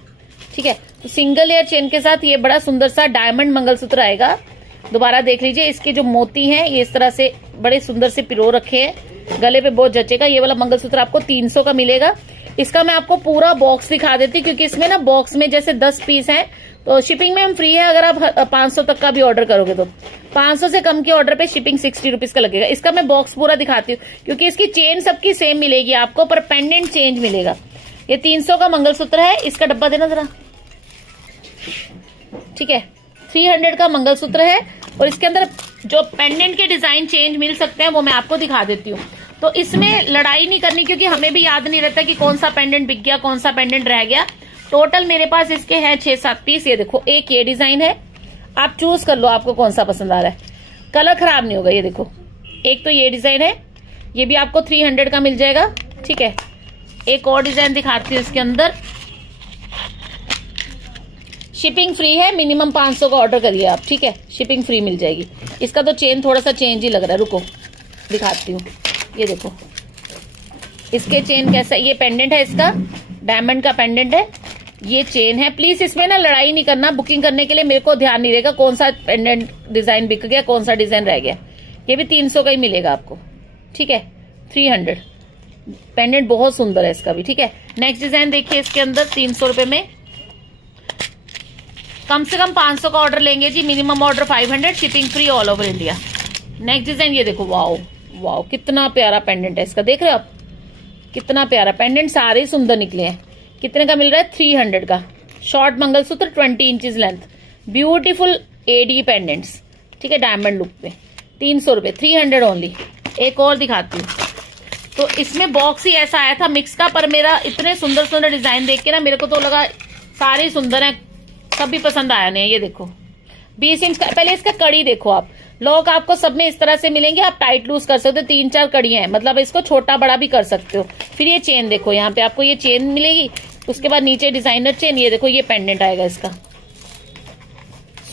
ठीक है। तो सिंगल लेयर चेन के साथ ये बड़ा सुंदर सा डायमंड मंगलसूत्र आएगा। दोबारा देख लीजिए, इसके जो मोती हैं ये इस तरह से बड़े सुंदर से पिरो रखे हैं, गले पे बहुत जचेगा। ये वाला मंगलसूत्र आपको 300 का मिलेगा। इसका मैं आपको पूरा बॉक्स दिखा देती हूँ, क्योंकि इसमें ना बॉक्स में जैसे 10 पीस हैं, तो शिपिंग में हम फ्री है। अगर आप 500 तक का भी ऑर्डर करोगे तो 500 से कम के ऑर्डर पे शिपिंग 60 रुपीज का लगेगा। इसका मैं बॉक्स पूरा दिखाती हूँ, क्योंकि इसकी चेन सबकी सेम मिलेगी आपको, पर पेंडेंट चेंज मिलेगा। ये 300 का मंगलसूत्र है। इसका डब्बा देना जरा, ठीक है। 300 का मंगलसूत्र है, और इसके अंदर जो पेंडेंट के डिजाइन चेंज मिल सकते हैं वो मैं आपको दिखा देती हूँ। तो इसमें लड़ाई नहीं करनी, क्योंकि हमें भी याद नहीं रहता कि कौन सा पेंडेंट बिक गया, कौन सा पेंडेंट रह गया। टोटल मेरे पास इसके हैं 6-7 पीस। ये देखो, एक ये डिजाइन है, आप चूज कर लो आपको कौन सा पसंद आ रहा है, कलर खराब नहीं होगा। ये देखो, एक तो ये डिजाइन है, ये भी आपको 300 का मिल जाएगा, ठीक है। एक और डिजाइन दिखाती हूँ इसके अंदर, शिपिंग फ्री है। मिनिमम 500 का ऑर्डर करिए आप, ठीक है, शिपिंग फ्री मिल जाएगी। इसका तो चेन थोड़ा सा चेंज ही लग रहा है, रुको दिखाती हूँ। ये देखो, इसके चेन कैसा, ये पेंडेंट है, इसका डायमंड का पेंडेंट है, ये चेन है। प्लीज इसमें ना लड़ाई नहीं करना, बुकिंग करने के लिए मेरे को ध्यान नहीं रहेगा कौन सा पेंडेंट डिजाइन बिक गया, कौन सा डिजाइन रह गया। ये भी 300 का ही मिलेगा आपको, ठीक है। 300 पेंडेंट बहुत सुंदर है इसका भी, ठीक है। नेक्स्ट डिजाइन देखिए, इसके अंदर 300 रुपए में कम से कम 500 का ऑर्डर लेंगे जी, minimum order 500, shipping free all over India. Next design ये देखो, वाओ वाओ, कितना प्यारा पेंडेंट है इसका, देख रहे हो आप, कितना प्यारा पेंडेंट, सारे ही सुंदर निकले हैं। कितने का मिल रहा है? 300 का। Short mangalsutra 20 inches length, beautiful AD pendants, ठीक है, डायमंड लुक पे 300 रुपए, 300 ओनली। एक और दिखाती हूँ, तो इसमें बॉक्स ही ऐसा आया था मिक्स का, पर मेरा इतने सुंदर सुंदर डिजाइन देख के ना मेरे को तो लगा सारे ही सुंदर हैं, सभी पसंद आया नहीं। ये देखो 20 इंच का, पहले इसका कड़ी देखो आप, लॉक आपको सब में इस तरह से मिलेंगे, आप टाइट लूज कर सकते हो, 3-4 कड़ियां हैं, मतलब इसको छोटा बड़ा भी कर सकते हो। फिर ये चेन देखो, यहाँ पे आपको ये चेन मिलेगी, उसके बाद नीचे डिजाइनर चेन। ये देखो, ये पेंडेंट आएगा इसका,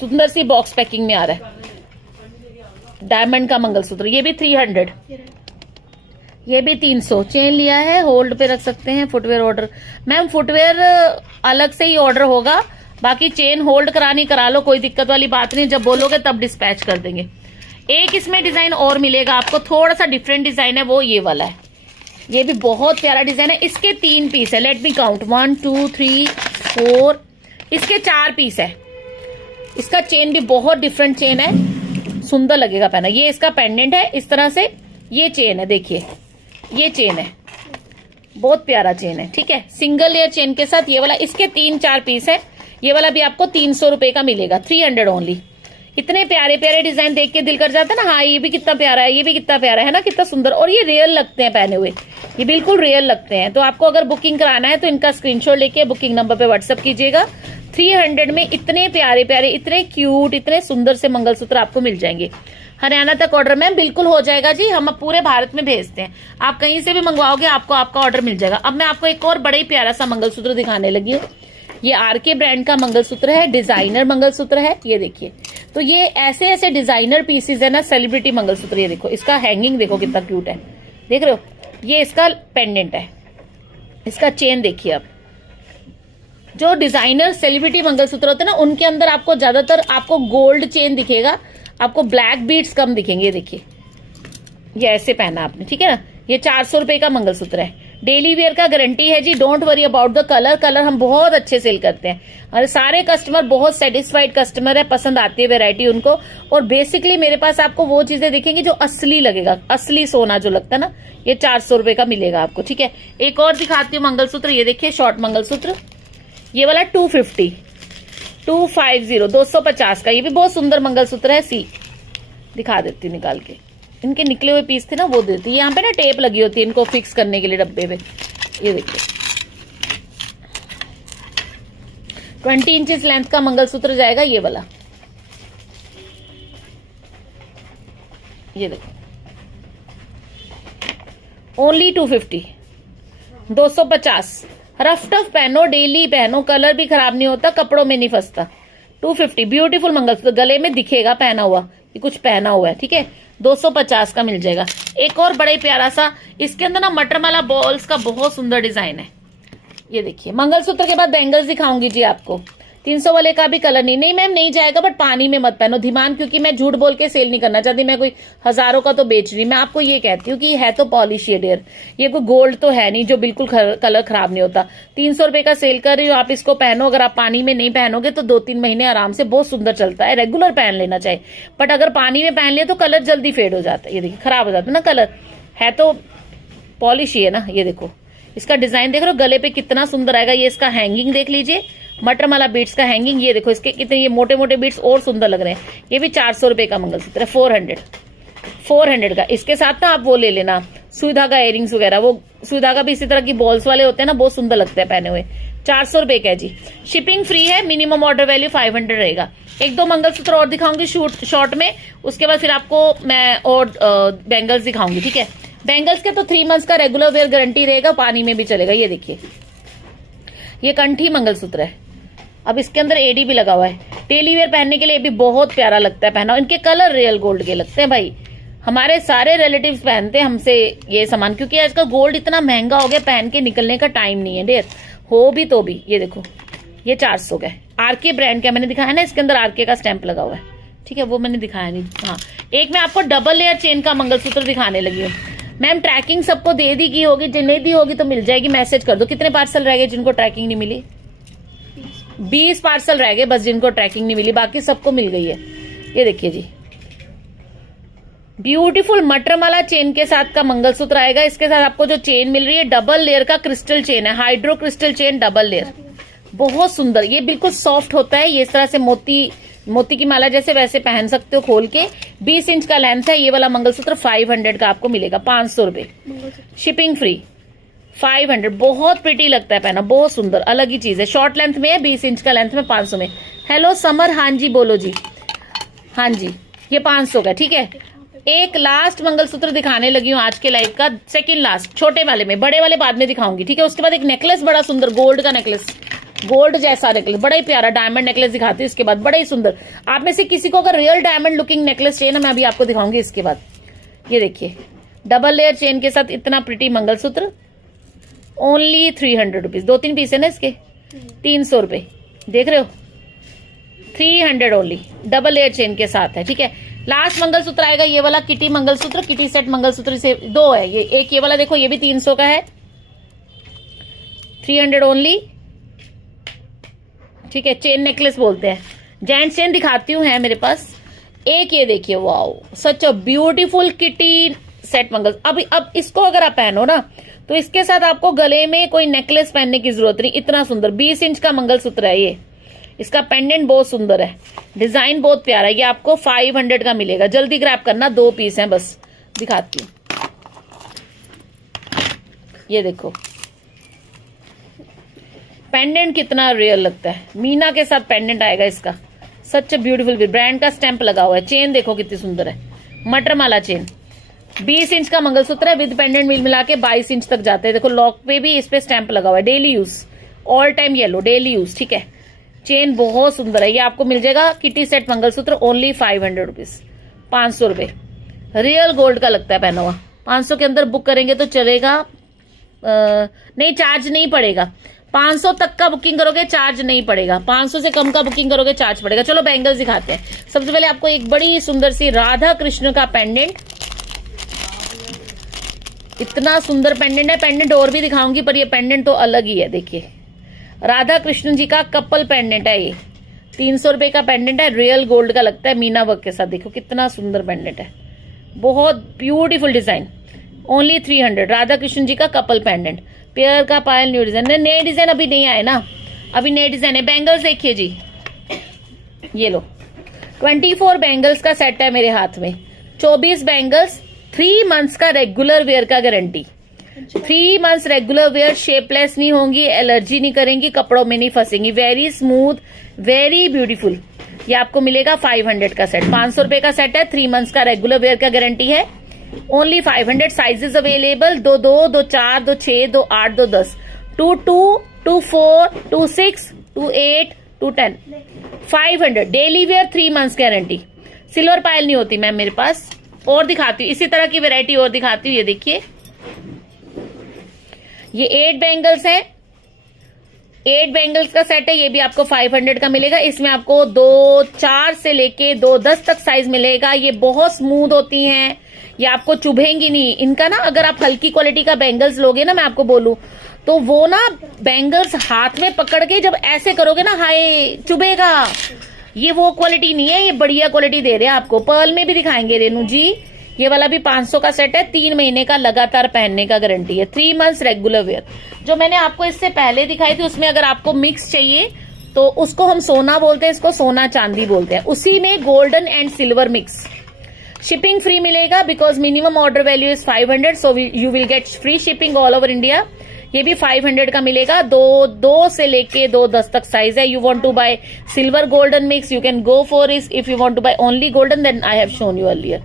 सुंदर सी बॉक्स पैकिंग में आ रहा है। डायमंड का मंगलसूत्र, ये भी 300, ये भी 300। चेन लिया है, होल्ड पे रख सकते हैं। फुटवेयर ऑर्डर, मैम फुटवेयर अलग से ही ऑर्डर होगा, बाकी चेन होल्ड करानी करा लो, कोई दिक्कत वाली बात नहीं, जब बोलोगे तब डिस्पैच कर देंगे। एक इसमें डिजाइन और मिलेगा आपको, थोड़ा सा डिफरेंट डिजाइन है, वो ये वाला है। ये भी बहुत प्यारा डिजाइन है। इसके 3 पीस है, लेट मी काउंट, 1 2 3 4, इसके 4 पीस है। इसका चेन भी बहुत डिफरेंट चेन है, सुंदर लगेगा पहना। ये इसका पेंडेंट है इस तरह से, ये चेन है, देखिए ये चेन है, बहुत प्यारा चेन है, ठीक है। सिंगल लेयर चेन के साथ ये वाला, इसके 3-4 पीस है। ये वाला भी आपको 300 रुपए का मिलेगा, 300 ओनली। इतने प्यारे प्यारे डिजाइन देख के दिल कर जाता है ना, हाँ ये भी कितना प्यारा है, ये भी कितना प्यारा है ना, कितना सुंदर, और ये रियल लगते हैं पहने हुए, ये बिल्कुल रियल लगते हैं। तो आपको अगर बुकिंग कराना है तो इनका स्क्रीनशॉट लेके बुकिंग नंबर पे व्हाट्सअप कीजिएगा। 300 में इतने प्यारे प्यारे, इतने क्यूट, इतने सुंदर से मंगलसूत्र आपको मिल जाएंगे। हरियाणा तक ऑर्डर मैम बिल्कुल हो जाएगा जी, हम पूरे भारत में भेजते हैं, आप कहीं से भी मंगवाओगे आपको आपका ऑर्डर मिल जाएगा। अब मैं आपको एक और बड़ा ही प्यारा सा मंगलसूत्र दिखाने लगी हूँ। ये आरके ब्रांड का मंगलसूत्र है, डिजाइनर मंगलसूत्र है। ये देखिए, तो ये ऐसे ऐसे डिजाइनर पीसेज है ना, सेलिब्रिटी मंगलसूत्र। ये देखो, इसका हैंगिंग देखो कितना क्यूट है, देख रहे हो। ये इसका पेंडेंट है, इसका चेन देखिए। अब जो डिजाइनर सेलिब्रिटी मंगलसूत्र होते हैं ना, उनके अंदर आपको ज्यादातर आपको गोल्ड चेन दिखेगा, आपको ब्लैक बीड्स कम दिखेंगे। ये देखिए, ये ऐसे पहना आपने, ठीक है ना। ये 400 रुपए का मंगलसूत्र है, डेली वेयर का गारंटी है जी। Don't worry about the colour, colour हम बहुत अच्छे सेल करते हैं और सारे कस्टमर बहुत सेटिस्फाइड कस्टमर है, पसंद आती है वेरायटी उनको। और बेसिकली मेरे पास आपको वो चीजें दिखेंगी जो असली लगेगा, असली सोना जो लगता है ना, ये 400 रुपए का मिलेगा आपको, ठीक है। एक और दिखाती हूँ मंगलसूत्र, ये देखिए शॉर्ट मंगलसूत्र, ये वाला 250 250 का, ये भी बहुत सुंदर मंगलसूत्र है। सी दिखा देती हूँ निकाल के, इनके निकले हुए पीस थे ना वो देती है। यहाँ पे ना टेप लगी होती है इनको फिक्स करने के लिए डब्बे पे। ये देखिए 20 इंचेस लेंथ का मंगलसूत्र जाएगा ये वाला। ये देखो ओनली 250 250। रफ टफ पहनो, डेली पहनो, कलर भी खराब नहीं होता, कपड़ों में नहीं फंसता। 250 ब्यूटीफुल मंगलसूत्र, गले में दिखेगा पहना हुआ कि कुछ पहना हुआ है, ठीक है। 250 का मिल जाएगा। एक और बड़े प्यारा सा, इसके अंदर ना मटरमाला बॉल्स का बहुत सुंदर डिजाइन है। ये देखिए, मंगलसूत्र के बाद बैंगल्स दिखाऊंगी जी आपको। 300 वाले का भी कलर नहीं मैम नहीं जाएगा, बट पानी में मत पहनो धीमान, क्योंकि मैं झूठ बोल के सेल नहीं करना चाहती। मैं कोई हजारों का तो बेच रही, मैं आपको ये कहती हूँ कि है तो पॉलिश शेडियर, ये कोई गोल्ड तो है नहीं जो बिल्कुल कलर खराब नहीं होता। 300 रुपए का सेल कर रही हूँ, आप इसको पहनो। अगर आप पानी में नहीं पहनोगे तो 2-3 महीने आराम से बहुत सुंदर चलता है। रेगुलर पहन लेना चाहिए, बट अगर पानी में पहन लिया तो कलर जल्दी फेड हो जाता है। ये देखिए खराब हो जाता है ना कलर, है तो पॉलिश ही है ना। ये देखो इसका डिजाइन देख रहे हो, गले पे कितना सुंदर आएगा। ये इसका हैंगिंग देख लीजिए, मटरमाला बीट्स का हैंगिंग। ये देखो इसके कितने ये मोटे मोटे बीट्स और सुंदर लग रहे हैं। ये भी 400 रुपए का मंगलसूत्र है, 400 का। इसके साथ ना आप वो ले लेना सुई धागा इयरिंग्स वगैरह, वो सुई धागा भी इसी तरह की बॉल्स वाले होते हैं ना, बहुत सुंदर लगते हैं पहने हुए। 400 रुपए का है जी, शिपिंग फ्री है, मिनिमम ऑर्डर वैल्यू 500 रहेगा। 1-2 मंगलसूत्र और दिखाऊंगी शॉर्ट में, उसके बाद फिर आपको मैं और बैंगल्स दिखाऊंगी, ठीक है। बैंगल्स के तो 3 मंथ्स का रेगुलर वेयर गारंटी रहेगा, पानी में भी चलेगा। ये देखिए ये कंठी मंगलसूत्र है, अब इसके अंदर एडी भी लगा हुआ है। डेली वेयर पहनने के लिए भी बहुत प्यारा लगता है पहना। इनके कलर रियल गोल्ड के लगते हैं भाई, हमारे सारे रिलेटिव्स पहनते हैं हमसे ये सामान, क्योंकि आजकल गोल्ड इतना महंगा हो गया, पहन के निकलने का टाइम नहीं है डेयर हो भी तो भी। ये देखो ये 400 का है, आरके ब्रांड का मैंने दिखाया ना, इसके अंदर आरके का स्टैंप लगा हुआ है, ठीक है। वो मैंने दिखाया नहीं। हाँ, एक मैं आपको डबल लेयर चेन का मंगलसूत्र दिखाने लगी हूँ। मैम ट्रैकिंग सबको दे दी की होगी, जिन्हें दी होगी तो मिल जाएगी, मैसेज कर दो। कितने पार्सल रह गए जिनको ट्रैकिंग नहीं मिली? 20 पार्सल रह गए बस जिनको ट्रैकिंग नहीं मिली, बाकी सबको मिल गई है। ये देखिए जी, ब्यूटीफुल मटरमाला चेन के साथ का मंगलसूत्र आएगा। इसके साथ आपको जो चेन मिल रही है डबल लेयर का क्रिस्टल चेन है, hydro crystal chain double layer, बहुत सुंदर। ये बिल्कुल सॉफ्ट होता है, ये इस तरह से मोती की माला जैसे वैसे पहन सकते हो खोल के। 20 इंच का लेंथ है। ये वाला मंगलसूत्र 500 का आपको मिलेगा, 500 रुपए, शिपिंग फ्री, 500। बहुत प्रिटी लगता है पहना, बहुत सुंदर, अलग ही चीज है। शॉर्ट लेंथ में है, 20 इंच का लेंथ में 500 में। हेलो समर, हाँ जी बोलो जी। हाँ जी ये 500 का, ठीक है। एक लास्ट मंगलसूत्र दिखाने लगी हूँ आज के लाइव का, सेकंड लास्ट, छोटे वाले में, बड़े वाले बाद में दिखाऊंगी, ठीक है। उसके बाद एक नेकलेस बड़ा सुंदर गोल्ड का नेकलेस, गोल्ड जैसा नेकलेस, बड़ा ही प्यारा डायमंड नेकलेस दिखाती हूँ। इसके बाद बड़ा ही सुंदर, आप में से किसी को अगर रियल डायमंड लुकिंग नेकलेस चाहिए ना, मैं अभी आपको दिखाऊंगी। इसके बाद ये देखिए डबल लेयर चेन के साथ इतना pretty mangalsutra, only 300 rupees. 2-3 piece है ना इसके, 300 रुपए, देख रहे हो, 300 ओनली, डबल लेयर चेन के साथ है, ठीक है। लास्ट मंगलसूत्र आएगा ये वाला kitty mangalsutra, kitty set mangalsutra से 2 है ये, एक ये वाला देखो, ये भी 300 का है, 300 ओनली, ठीक है। चेन नेकलेस बोलते हैं, जेंट्स चेन दिखाती हूँ है मेरे पास। एक ये देखिए, wow such a beautiful kitty set मंगल। अब इसको अगर आप पहनो ना तो इसके साथ आपको गले में कोई नेकलेस पहनने की जरूरत नहीं, इतना सुंदर 20 इंच का मंगलसूत्र है ये। इसका पेंडेंट बहुत सुंदर है, डिजाइन बहुत प्यारा है। ये आपको 500 का मिलेगा, जल्दी ग्रैब करना, 2 पीस हैं बस, दिखाती हूँ। ये देखो पेंडेंट कितना रियल लगता है, मीना के साथ पेंडेंट आएगा इसका, सच ब्यूटीफुल, ब्रांड का स्टैंप लगा हुआ है। चेन देखो कितनी सुंदर है, मटरमाला चेन, 20 इंच का मंगलसूत्र है, विद पेंडेंट मिला के 22 इंच तक जाते हैं। देखो लॉक पे भी इस पे स्टैंप लगा हुआ है, daily use, all time yellow, daily use, ठीक है। चेन बहुत सुंदर है, ये आपको मिल जाएगा kitty set mangalsutra only 500 rupees, 500 रुपए। रियल गोल्ड का लगता है पहना हुआ। 500 के अंदर बुक करेंगे तो चलेगा, नहीं चार्ज नहीं पड़ेगा। 500 तक का बुकिंग करोगे चार्ज नहीं पड़ेगा, 500 से कम का बुकिंग करोगे चार्ज पड़ेगा। चलो बैंगल्स दिखाते हैं। सबसे पहले आपको एक बड़ी सुंदर सी राधा कृष्ण का पेंडेंट, इतना सुंदर पेंडेंट है। पेंडेंट और भी दिखाऊंगी पर ये पेंडेंट तो अलग ही है। देखिए राधा कृष्ण जी का कपल पेंडेंट है ये, 300 रुपए का पेंडेंट है, रियल गोल्ड का लगता है, मीना वर्क के साथ। देखो कितना सुंदर पेंडेंट है, बहुत beautiful design, only 300। Radha Krishna ji का कपल पेंडेंट, पेयर का पायल, न्यू डिजाइन। नए डिजाइन अभी नहीं आए ना, अभी नए डिजाइन है। बैंगल्स देखिए जी, ये लो 24 बैंगल्स का सेट है मेरे हाथ में, 24 बैंगल्स, 3 मंथ्स का रेगुलर वेयर का guarantee. 3 months regular wear, shapeless नहीं होंगी, एलर्जी नहीं करेंगी, कपड़ों में नहीं फंसेंगी, वेरी स्मूथ, वेरी ब्यूटीफुल। ये आपको मिलेगा 500 का सेट, 500 रुपए का सेट है, 3 मंथ्स का रेगुलर वेयर का गारंटी है, only 500। Sizes available 2-2, 2-4, 2-6, 2-8, 2-10, 2-2, 2-4, 2-6, 2-8, 2-10, 500। Daily wear 3 months guarantee. Silver पायल नहीं होती मैम मेरे पास। और दिखाती हूँ, इसी तरह की वैरायटी और दिखाती हूँ। ये देखिए, ये 8 बैंगल्स है, 8 बैंगल्स का सेट है, ये भी आपको 500 का मिलेगा। इसमें आपको 2-4 से लेके 2-10 तक साइज मिलेगा। ये बहुत स्मूथ होती हैं, ये आपको चुभेंगी नहीं। इनका ना अगर आप हल्की क्वालिटी का बैंगल्स लोगे ना, मैं आपको बोलूं तो वो ना बैंगल्स हाथ में पकड़ के जब ऐसे करोगे ना, हाय चुभेगा। ये वो क्वालिटी नहीं है, ये बढ़िया क्वालिटी दे रहे हैं आपको। पर्ल में भी दिखाएंगे रेनू जी। ये वाला भी 500 का सेट है, 3 महीने का लगातार पहनने का गारंटी है, 3 मंथ्स रेगुलर वेयर। जो मैंने आपको इससे पहले दिखाई थी उसमें अगर आपको मिक्स चाहिए तो उसको हम सोना बोलते हैं, इसको सोना चांदी बोलते हैं। उसी में golden and silver mix. Shipping free मिलेगा because minimum order value is 500, so you will get free shipping all over India. ये भी 500 का मिलेगा। 2 से लेके 2-10 तक साइज है। You want to buy silver golden mix, you can go for this. If you want to buy only golden, then I have shown you earlier.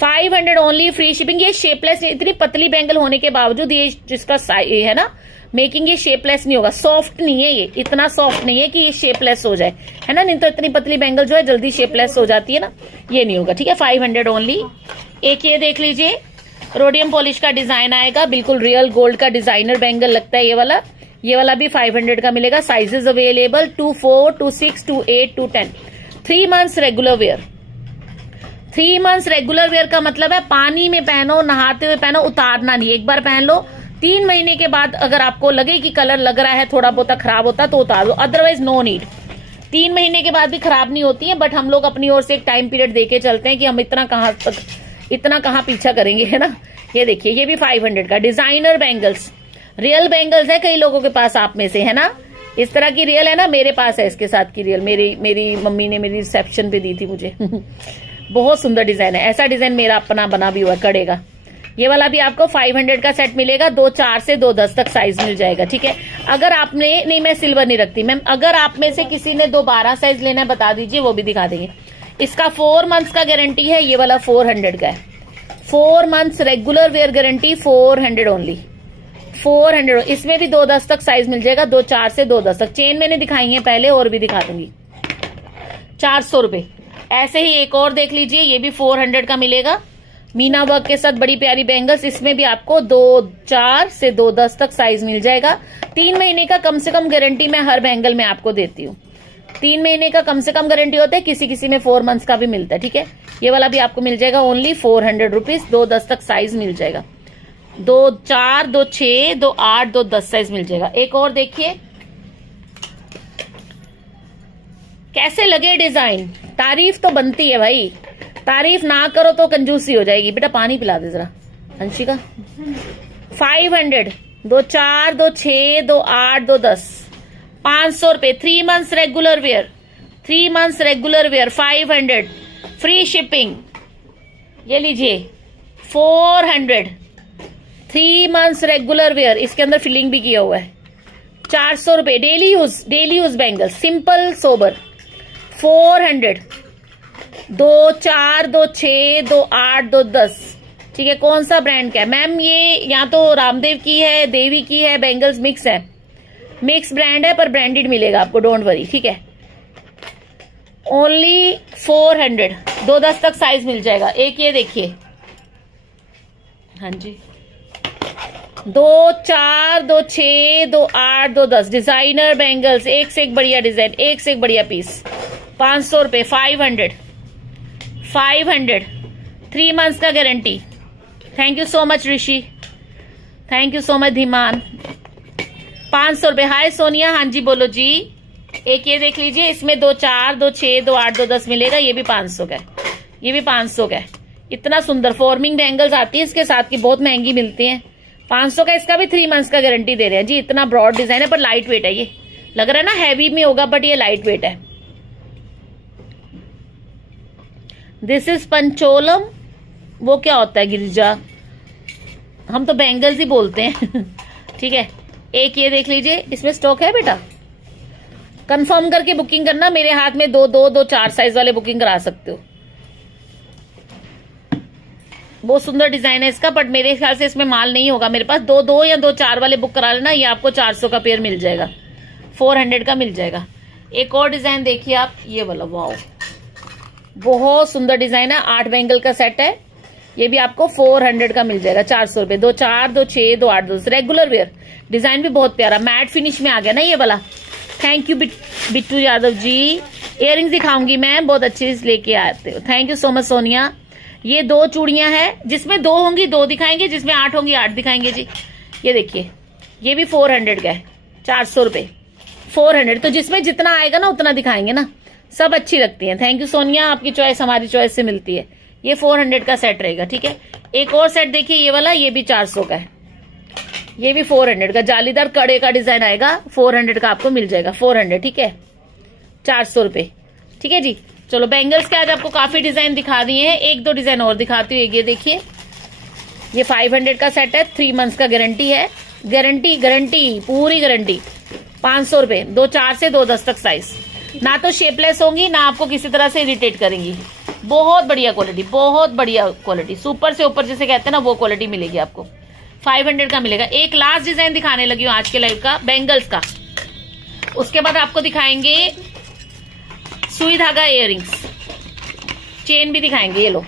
500 only, free shipping. ये shapeless, इतनी पतली बैंगल होने के बावजूद ये जिसका है ना मेकिंग, ये शेपलेस नहीं होगा, सॉफ्ट नहीं है, ये इतना सॉफ्ट नहीं है कि ये शेपलेस हो जाए, है ना। नहीं तो इतनी पतली बैंगल जो है जल्दी शेपलेस हो जाती है ना, ये नहीं होगा, ठीक है। 500 ओनली। एक ये देख लीजिए, रोडियम पॉलिश का डिजाइन आएगा, बिल्कुल रियल गोल्ड का डिजाइनर बैंगल लगता है ये वाला। ये वाला भी 500 का मिलेगा। Sizes available 2-4, 2-6, 2-8, 2-10। 3 months regular wear. 3 months regular wear का मतलब है पानी में पहनो, नहाते हुए पहनो, उतारना नहीं। एक बार पहन लो, 3 महीने के बाद अगर आपको लगे कि कलर लग रहा है थोड़ा बहुत खराब होता तो उतार दो, अदरवाइज नो नीड। 3 महीने के बाद भी खराब नहीं होती है, बट हम लोग अपनी ओर से एक टाइम पीरियड देके चलते हैं कि हम इतना कहाँ पीछा करेंगे, है ना। ये देखिए, ये भी 500 का डिजाइनर बैंगल्स, रियल बैंगल्स है कई लोगों के पास, आप में से, है ना। इस तरह की रियल है ना, मेरे पास है इसके साथ की रियल, मेरी मम्मी ने मेरी रिसेप्शन पे दी थी मुझे। बहुत सुंदर डिजाइन है, ऐसा डिजाइन मेरा अपना बना भी हुआ है कड़े का। ये वाला भी आपको 500 का सेट मिलेगा। 2-4 से 2-10 तक साइज मिल जाएगा, ठीक है। अगर आपने, नहीं मैं सिल्वर नहीं रखती मैम, अगर आप में से किसी ने 12 साइज लेना है बता दीजिए, वो भी दिखा देंगे। इसका 4 मंथ्स का गारंटी है, ये वाला 400 का है। 4 months regular wear guarantee, 400 only, 400। इसमें भी 2-10 तक साइज मिल जाएगा, 2-4 से 2-10 तक। चेन मैंने दिखाई है पहले, और भी दिखा दूंगी। 400 रुपए। ऐसे ही एक और देख लीजिए, ये भी 400 का मिलेगा, मीना वर्क के साथ बड़ी प्यारी बैंगल्स। इसमें भी आपको 2-4 से 2-10 तक साइज मिल जाएगा। 3 महीने का कम से कम गारंटी मैं हर बैंगल में आपको देती हूँ। 3 महीने का कम से कम गारंटी होता है, किसी किसी में 4 मंथ्स का भी मिलता है, ठीक है। ये वाला भी आपको मिल जाएगा ओनली 400 रुपीज। 2-10 तक साइज मिल जाएगा, 2-4, 2-6, 2-8, 2-10 साइज मिल जाएगा। एक और देखिए कैसे लगे डिजाइन। तारीफ तो बनती है भाई, तारीफ ना करो तो कंजूसी हो जाएगी। बेटा पानी पिला दे जरा अंशिका। 500, 2-4, 2-6, 2-8, 2-10, 500 रुपए। 3 months regular wear, 3 months regular wear, 500, free shipping. ये लीजिए 400, 3 मंथ्स रेगुलर वेयर, इसके अंदर फिलिंग भी किया हुआ है। 400 रुपए। Daily use bangle, simple sober, 400। 2-4, 2-6, 2-8, 2-10, ठीक है। कौन सा ब्रांड का है मैम? ये या तो रामदेव की है, देवी की है, बैंगल्स मिक्स है, मिक्स ब्रांड है पर ब्रांडेड मिलेगा आपको, डोंट वरी, ठीक है। ओनली 400, 2-10 तक साइज मिल जाएगा। एक ये देखिए, हाँ जी, 2, 4, 2, 6, 2, 8, 2, 10 डिजाइनर बैंगल्स, एक से एक बढ़िया डिजाइन, एक से एक बढ़िया पीस। 500 रुपए, 500, 3 मंथ्स का guarantee. Thank you so much Rishi, thank you so much Dhiman. 500 रुपए। हाय सोनिया, हाँ जी बोलो जी। एक ये देख लीजिए, इसमें 2, 4, 2, 6, 2, 8, 2, 10 मिलेगा। ये भी 500 का है, ये भी 500 का है। इतना सुंदर फॉर्मिंग बैंगल्स आती है इसके साथ की, बहुत महंगी मिलती हैं। 500 का, इसका भी 3 मंथ्स का गारंटी दे रहे हैं जी। इतना ब्रॉड डिजाइन है पर लाइट वेट है। ये लग रहा है ना हैवी में होगा, बट ये लाइट वेट है। दिस इज पंचोलम, वो क्या होता है गिरिजा, हम तो बैंगल्स ही बोलते हैं ठीक है। एक ये देख लीजिए, इसमें स्टॉक है बेटा, कंफर्म करके बुकिंग करना। मेरे हाथ में 2, 4 साइज वाले बुकिंग करा सकते हो। बहुत सुंदर डिजाइन है इसका, बट मेरे ख्याल से इसमें माल नहीं होगा मेरे पास। 2 या 2, 4 वाले बुक करा लेना, ये आपको 400 का पेयर मिल जाएगा, 400 का मिल जाएगा। एक और डिजाइन देखिए आप, ये वाला, वाओ बहुत सुंदर डिजाइन है। 8 बैंगल का सेट है, ये भी आपको 400 का मिल जाएगा, 400 रुपए। 2, 4, 2, 6, 2, 8, 2 रेगुलर वेयर। डिजाइन भी बहुत प्यारा, मैट फिनिश में आ गया ना ये वाला। Thank you Bittu Yadav ji. Earrings दिखाऊंगी मैं, बहुत अच्छी लेके आते हो। Thank you so much Sonia. ये 2 चूड़ियां हैं, जिसमें 2 होंगी 2 दिखाएंगे, जिसमें 8 होंगी 8 दिखाएंगे जी। ये देखिए, ये भी 400 का है, 400 रुपए, 400। तो जिसमें जितना आएगा ना उतना दिखाएंगे ना, सब अच्छी लगती है। थैंक यू सोनिया, आपकी चॉइस हमारी चॉइस से मिलती है। ये 400 का सेट रहेगा, ठीक है। एक और सेट देखिए, ये वाला, ये भी 400 का है, ये भी 400 का जालीदार कड़े का डिजाइन आएगा। 400 का आपको मिल जाएगा, 400, ठीक है, 400 रुपए, ठीक है जी। चलो बैंगल्स के आज आपको काफी डिजाइन दिखा दिए हैं, 1-2 डिजाइन और दिखाती हूँ। ये देखिए, ये 500 का सेट है, 3 मंथ्स का गारंटी है। गारंटी पूरी गारंटी। 500 रुपए, 2, 4 से 2, 10 तक साइज। ना तो शेपलेस होंगी, ना आपको किसी तरह से इरिटेट करेंगी। बहुत बढ़िया क्वालिटी, बहुत बढ़िया क्वालिटी, सुपर से ऊपर जिसे कहते हैं ना, वो क्वालिटी मिलेगी आपको। 500 का मिलेगा। एक लास्ट डिजाइन दिखाने लगी हूँ आज के लाइव का, बैंगल्स का। उसके बाद आपको दिखाएंगे सुई धागा इयररिंग्स, चेन भी दिखाएंगे। ये लो,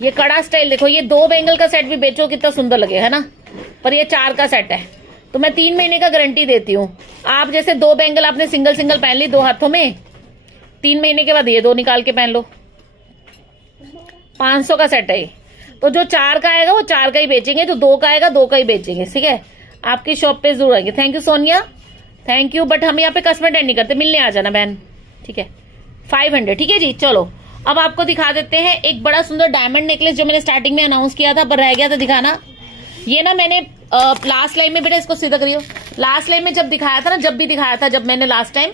ये कड़ा स्टाइल देखो। ये 2 बैंगल का सेट भी बेचो, कितना सुंदर लगेगा, है ना। पर ये 4 का सेट है, तो मैं 3 महीने का गारंटी देती हूँ। आप जैसे 2 बैंगल आपने सिंगल पहन ली 2 हाथों में, 3 महीने के बाद ये 2 निकाल के पहन लो। 500 का सेट है ये। तो जो 4 का आएगा वो 4 का ही बेचेंगे, जो 2 का आएगा 2 का ही बेचेंगे, ठीक है। आपकी शॉप पे जरूर आएंगे। Thank you Sonia, thank you. But हम यहाँ पे कस्टमर अटेंड नहीं करते, मिलने आ जाना बहन, ठीक है। 500, ठीक है जी। चलो अब आपको दिखा देते हैं एक बड़ा सुंदर डायमंड नेकलेस, जो मैंने स्टार्टिंग में अनाउंस किया था पर रह गया था दिखाना। ये ना मैंने लास्ट लाइव में, बेटा इसको सीधा करियो, लास्ट लाइव में जब दिखाया था ना, जब भी दिखाया था जब मैंने लास्ट टाइम,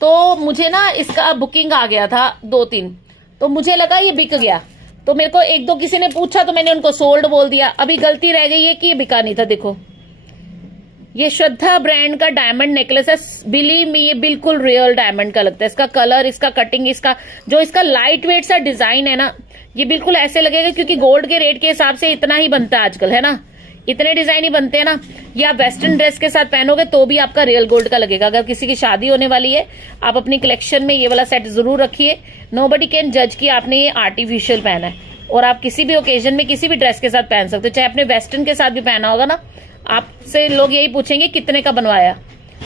तो मुझे ना इसका बुकिंग आ गया था 2-3, तो मुझे लगा ये बिक गया। तो मेरे को 1-2 किसी ने पूछा तो मैंने उनको सोल्ड बोल दिया। अभी गलती रह गई है कि ये बिका नहीं था। देखो, ये श्रद्धा ब्रांड का डायमंड नेकलेस है। बिलीव मी, ये बिल्कुल रियल डायमंड का लगता है। इसका कलर, इसका कटिंग, इसका जो इसका लाइट वेट सा डिजाइन है ना, ये बिल्कुल ऐसे लगेगा, क्योंकि गोल्ड के रेट के हिसाब से इतना ही बनता है आजकल, है ना। इतने डिजाइन ही बनते हैं ना। ये आप वेस्टर्न ड्रेस के साथ पहनोगे तो भी आपका रियल गोल्ड का लगेगा। अगर किसी की शादी होने वाली है, आप अपनी कलेक्शन में ये वाला सेट जरूर रखिए। नोबडी कैन जज कि आपने ये आर्टिफिशियल पहना है, और आप किसी भी ओकेजन में किसी भी ड्रेस के साथ पहन सकते हो। चाहे अपने वेस्टर्न के साथ भी पहना होगा ना, आपसे लोग यही पूछेंगे कितने का बनवाया।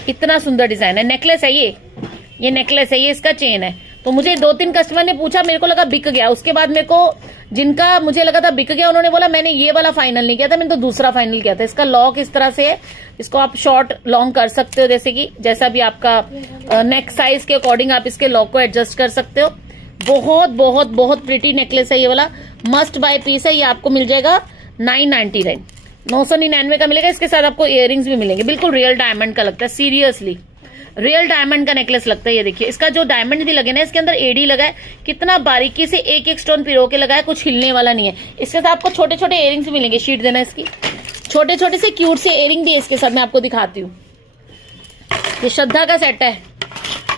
इतना सुंदर डिजाइन है। नेकलेस है ये नेकलेस है, ये इसका चेन है। तो मुझे 2-3 कस्टमर ने पूछा, मेरे को लगा बिक गया। उसके बाद मेरे को जिनका मुझे लगा था बिक गया, उन्होंने बोला मैंने ये वाला फाइनल नहीं किया था, मैंने तो दूसरा फाइनल किया था। इसका लॉक इस तरह से है, इसको आप शॉर्ट लॉन्ग कर सकते हो, जैसे कि जैसा भी आपका नेक साइज के अकॉर्डिंग आप इसके लॉक को एडजस्ट कर सकते हो। बहुत बहुत बहुत प्रिटी नेकलेस है ये वाला, मस्ट बाय पीस है। ये आपको मिल जाएगा 999, 999 का मिलेगा। इसके साथ आपको इयररिंग्स भी मिलेंगे। बिल्कुल रियल डायमंड का लगता है, सीरियसली रियल डायमंड का नेकलेस लगता है। ये देखिए, इसका जो डायमंड भी लगे ना, इसके अंदर एडी लगा है, कितना बारीकी से एक एक स्टोन पिरो के लगा है, कुछ हिलने वाला नहीं है। इसके साथ आपको छोटे छोटे इयररिंग्स भी मिलेंगे। शीट देना इसकी, छोटे छोटे से क्यूट से इयररिंग भी है इसके साथ। मैं आपको दिखाती हूँ, ये श्रद्धा का सेट है।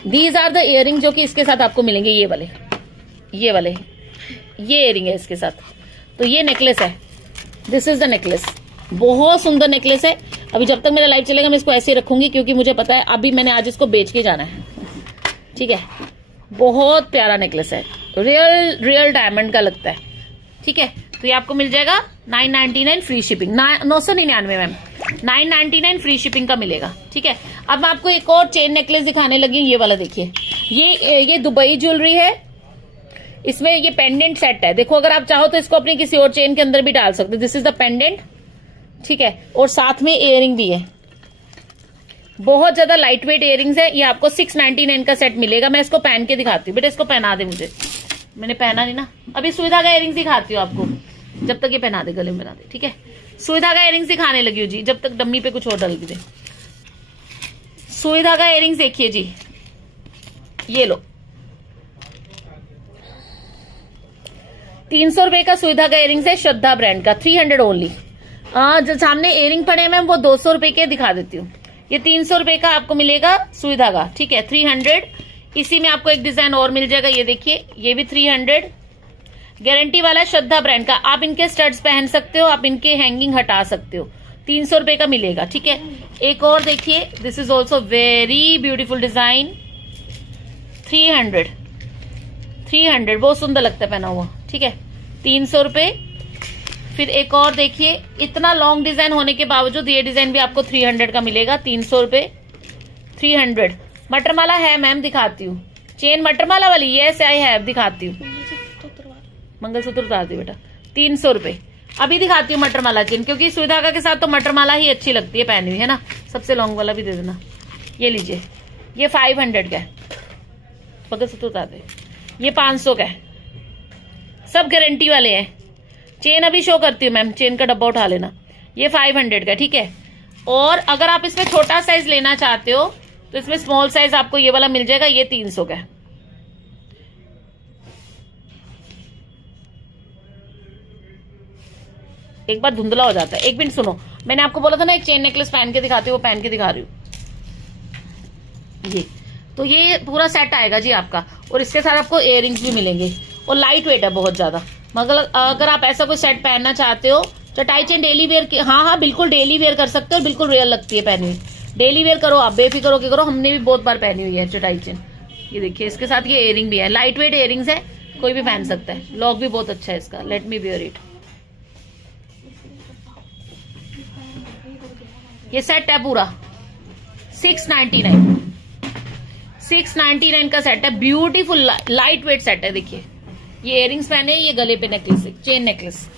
दीज आर द इयररिंग जो कि इसके साथ आपको मिलेंगे। ये वाले ये इयररिंग है इसके साथ। तो ये नेकलेस है, दिस इज द नेकलेस। बहुत सुंदर नेकलेस है। अभी जब तक मेरा लाइव चलेगा मैं इसको ऐसे ही रखूंगी, क्योंकि मुझे पता है अभी मैंने आज इसको बेच के जाना है। ठीक है, बहुत प्यारा नेकलेस है, रियल डायमंड का लगता है। ठीक है, तो ये आपको मिल जाएगा 999 free shipping, 999 ma'am, 999 free shipping का मिलेगा। ठीक है, अब मैं आपको एक और चेन नेकलेस दिखाने लगी, ये वाला देखिए। ये दुबई ज्वेलरी है, इसमें ये पेंडेंट सेट है। देखो, अगर आप चाहो तो इसको अपनी किसी और चेन के अंदर भी डाल सकते हो। This is the pendant. ठीक है, और साथ में इयरिंग भी है, बहुत ज्यादा लाइट वेट इयरिंग्स है। ये आपको 699 का सेट मिलेगा। मैं इसको पहन के दिखाती हूँ, बेटा इसको पहना दे मुझे, मैंने पहना नहीं ना। अभी सुविधा का इयरिंग्स दिखाती हूँ आपको, जब तक ये पहना दे, गले में पहना दे। ठीक है, सुविधा का इयरिंग्स दिखाने लगी हूँ जी, जब तक डम्मी पे कुछ और डल दे। सुविधा का इयरिंग्स देखिए जी, ये लो, 300 रुपए का सुविधा का इयरिंग्स है, श्रद्धा ब्रांड का, 300 ओनली। जो सामने इयरिंग पड़े हैं मैम वो 200 रुपए के दिखा देती हूँ। ये 300 रुपए का आपको मिलेगा सुविधा का। ठीक है, 300। इसी में आपको एक डिजाइन और मिल जाएगा, ये देखिए, ये भी 300, गारंटी वाला श्रद्धा ब्रांड का। आप इनके स्टड्स पहन सकते हो, आप इनके हैंगिंग हटा सकते हो, 300 रुपए का मिलेगा। ठीक है, एक और देखिए, this is also very beautiful design, 300, बहुत सुंदर लगता है पहना हुआ। ठीक है, 300 रुपए। फिर एक और देखिए, इतना लॉन्ग डिजाइन होने के बावजूद ये डिजाइन भी आपको 300 का मिलेगा, 300 रुपए, 300। मटरमाला है मैम, दिखाती हूँ, चेन मटरमाला वाली, यस आई है, दिखाती हूँ, मंगलसूत्र उतार दी बेटा, 300 रुपए। अभी दिखाती हूँ मटरमाला चेन, क्योंकि सुविधा का के साथ तो मटरमाला ही अच्छी लगती है पहनी हुई, है ना। सबसे लॉन्ग वाला भी दे देना। ये लीजिए, ये 500 का है, मंगलसूत्र उतार दे, ये 500 का है, सब गारंटी वाले हैं। चेन अभी शो करती हूँ मैम, चेन का डब्बा उठा लेना, ये 500 का। ठीक है, और अगर आप इसमें छोटा साइज लेना चाहते हो तो इसमें स्मॉल साइज आपको ये वाला मिल जाएगा, ये 300 का है। एक बार धुंधला हो जाता है, एक मिनट सुनो, मैंने आपको बोला था ना एक चेन नेकलेस पहन के दिखाती हूँ, वो पहन के दिखा रही हूँ। ये तो ये पूरा सेट आएगा जी आपका, और इसके साथ आपको इयरिंग्स भी मिलेंगे, और लाइट वेट है बहुत ज्यादा। मगर अगर आप ऐसा कोई सेट पहनना चाहते हो, चटाई चेन डेली वेयर की, हाँ बिल्कुल डेली वेयर कर सकते हो, बिल्कुल रियल लगती है पहनी हुई। डेली वेयर करो, आप बेफिक्र होके करो, हमने भी बहुत बार पहनी हुई है चटाई चेन। ये देखिए, इसके साथ ये इयरिंग भी है, लाइट वेट इयरिंग्स है, कोई भी पहन सकता है। लॉक भी बहुत अच्छा है इसका, लेट मी वेयर इट। ये सेट है पूरा 699 का सेट है, ब्यूटीफुल लाइट वेट सेट है। देखिए, ये इयरिंग्स पहने, ये गले पे नेकलेस, चेन नेकलेस,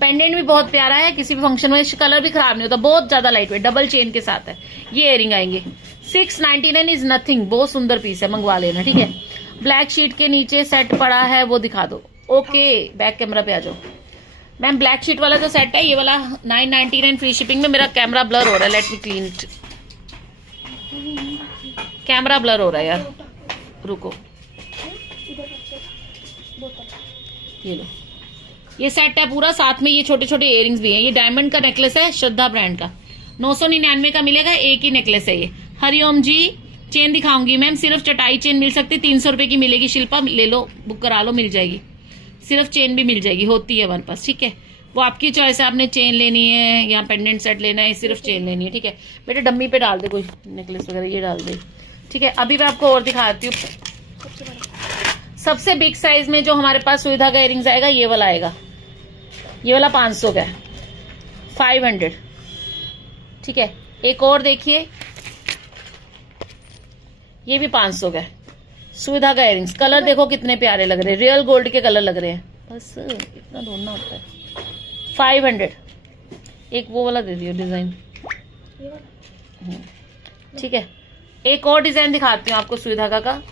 पेंडेंट भी बहुत प्यारा है, किसी भी फंक्शन में कलर भी खराब नहीं होता, बहुत ज्यादा लाइट वेट, डबल चेन के साथ है। ये इयरिंग आएंगे, 699 इज नथिंग, बहुत सुंदर पीस है, मंगवा लेना। ठीक है, ब्लैक शीट के नीचे सेट पड़ा है, वो दिखा दो। ओके, बैक कैमरा पे आ जाओ मैम। ब्लैक शीट वाला जो सेट है, ये वाला 999 फ्री शिपिंग में। मेरा कैमरा ब्लर हो रहा है, let me clean it, camera blur हो रहा है यार, रुको। ये लो, ये सेट है पूरा, साथ में ये छोटे छोटे इयरिंग्स भी हैं। ये डायमंड का नेकलेस है, श्रद्धा ब्रांड का, 999 का मिलेगा, एक ही नेकलेस है ये। हरिओम जी, चेन दिखाऊंगी मैम, सिर्फ चटाई चेन मिल सकती है, 300 रुपए की मिलेगी। शिल्पा ले लो, बुक करा लो, मिल जाएगी, सिर्फ चेन भी मिल जाएगी, होती है हमारे पास। ठीक है, वो आपकी चॉइस है, आपने चेन लेनी है या पेंडेंट सेट लेना है, सिर्फ चेन लेनी है। ठीक है बेटे, डम्मी पे डाल दे कोई नेकलेस वगैरह, ये डाल दे। ठीक है, अभी मैं आपको और दिखाती हूँ। सबसे बिग साइज में जो हमारे पास सुविधा का इयरिंग्स आएगा, ये वाला आएगा, ये वाला 500 का है, 500। ठीक है, एक और देखिए, ये भी 500 का है, सुविधा का इयरिंग्स। कलर देखो कितने प्यारे लग रहे हैं, रियल गोल्ड के कलर लग रहे हैं, बस इतना ढूंढना होता है। 500। एक वो वाला दे दियो डिजाइन। ठीक है, एक और डिजाइन दिखाती हूँ आपको सुविधा का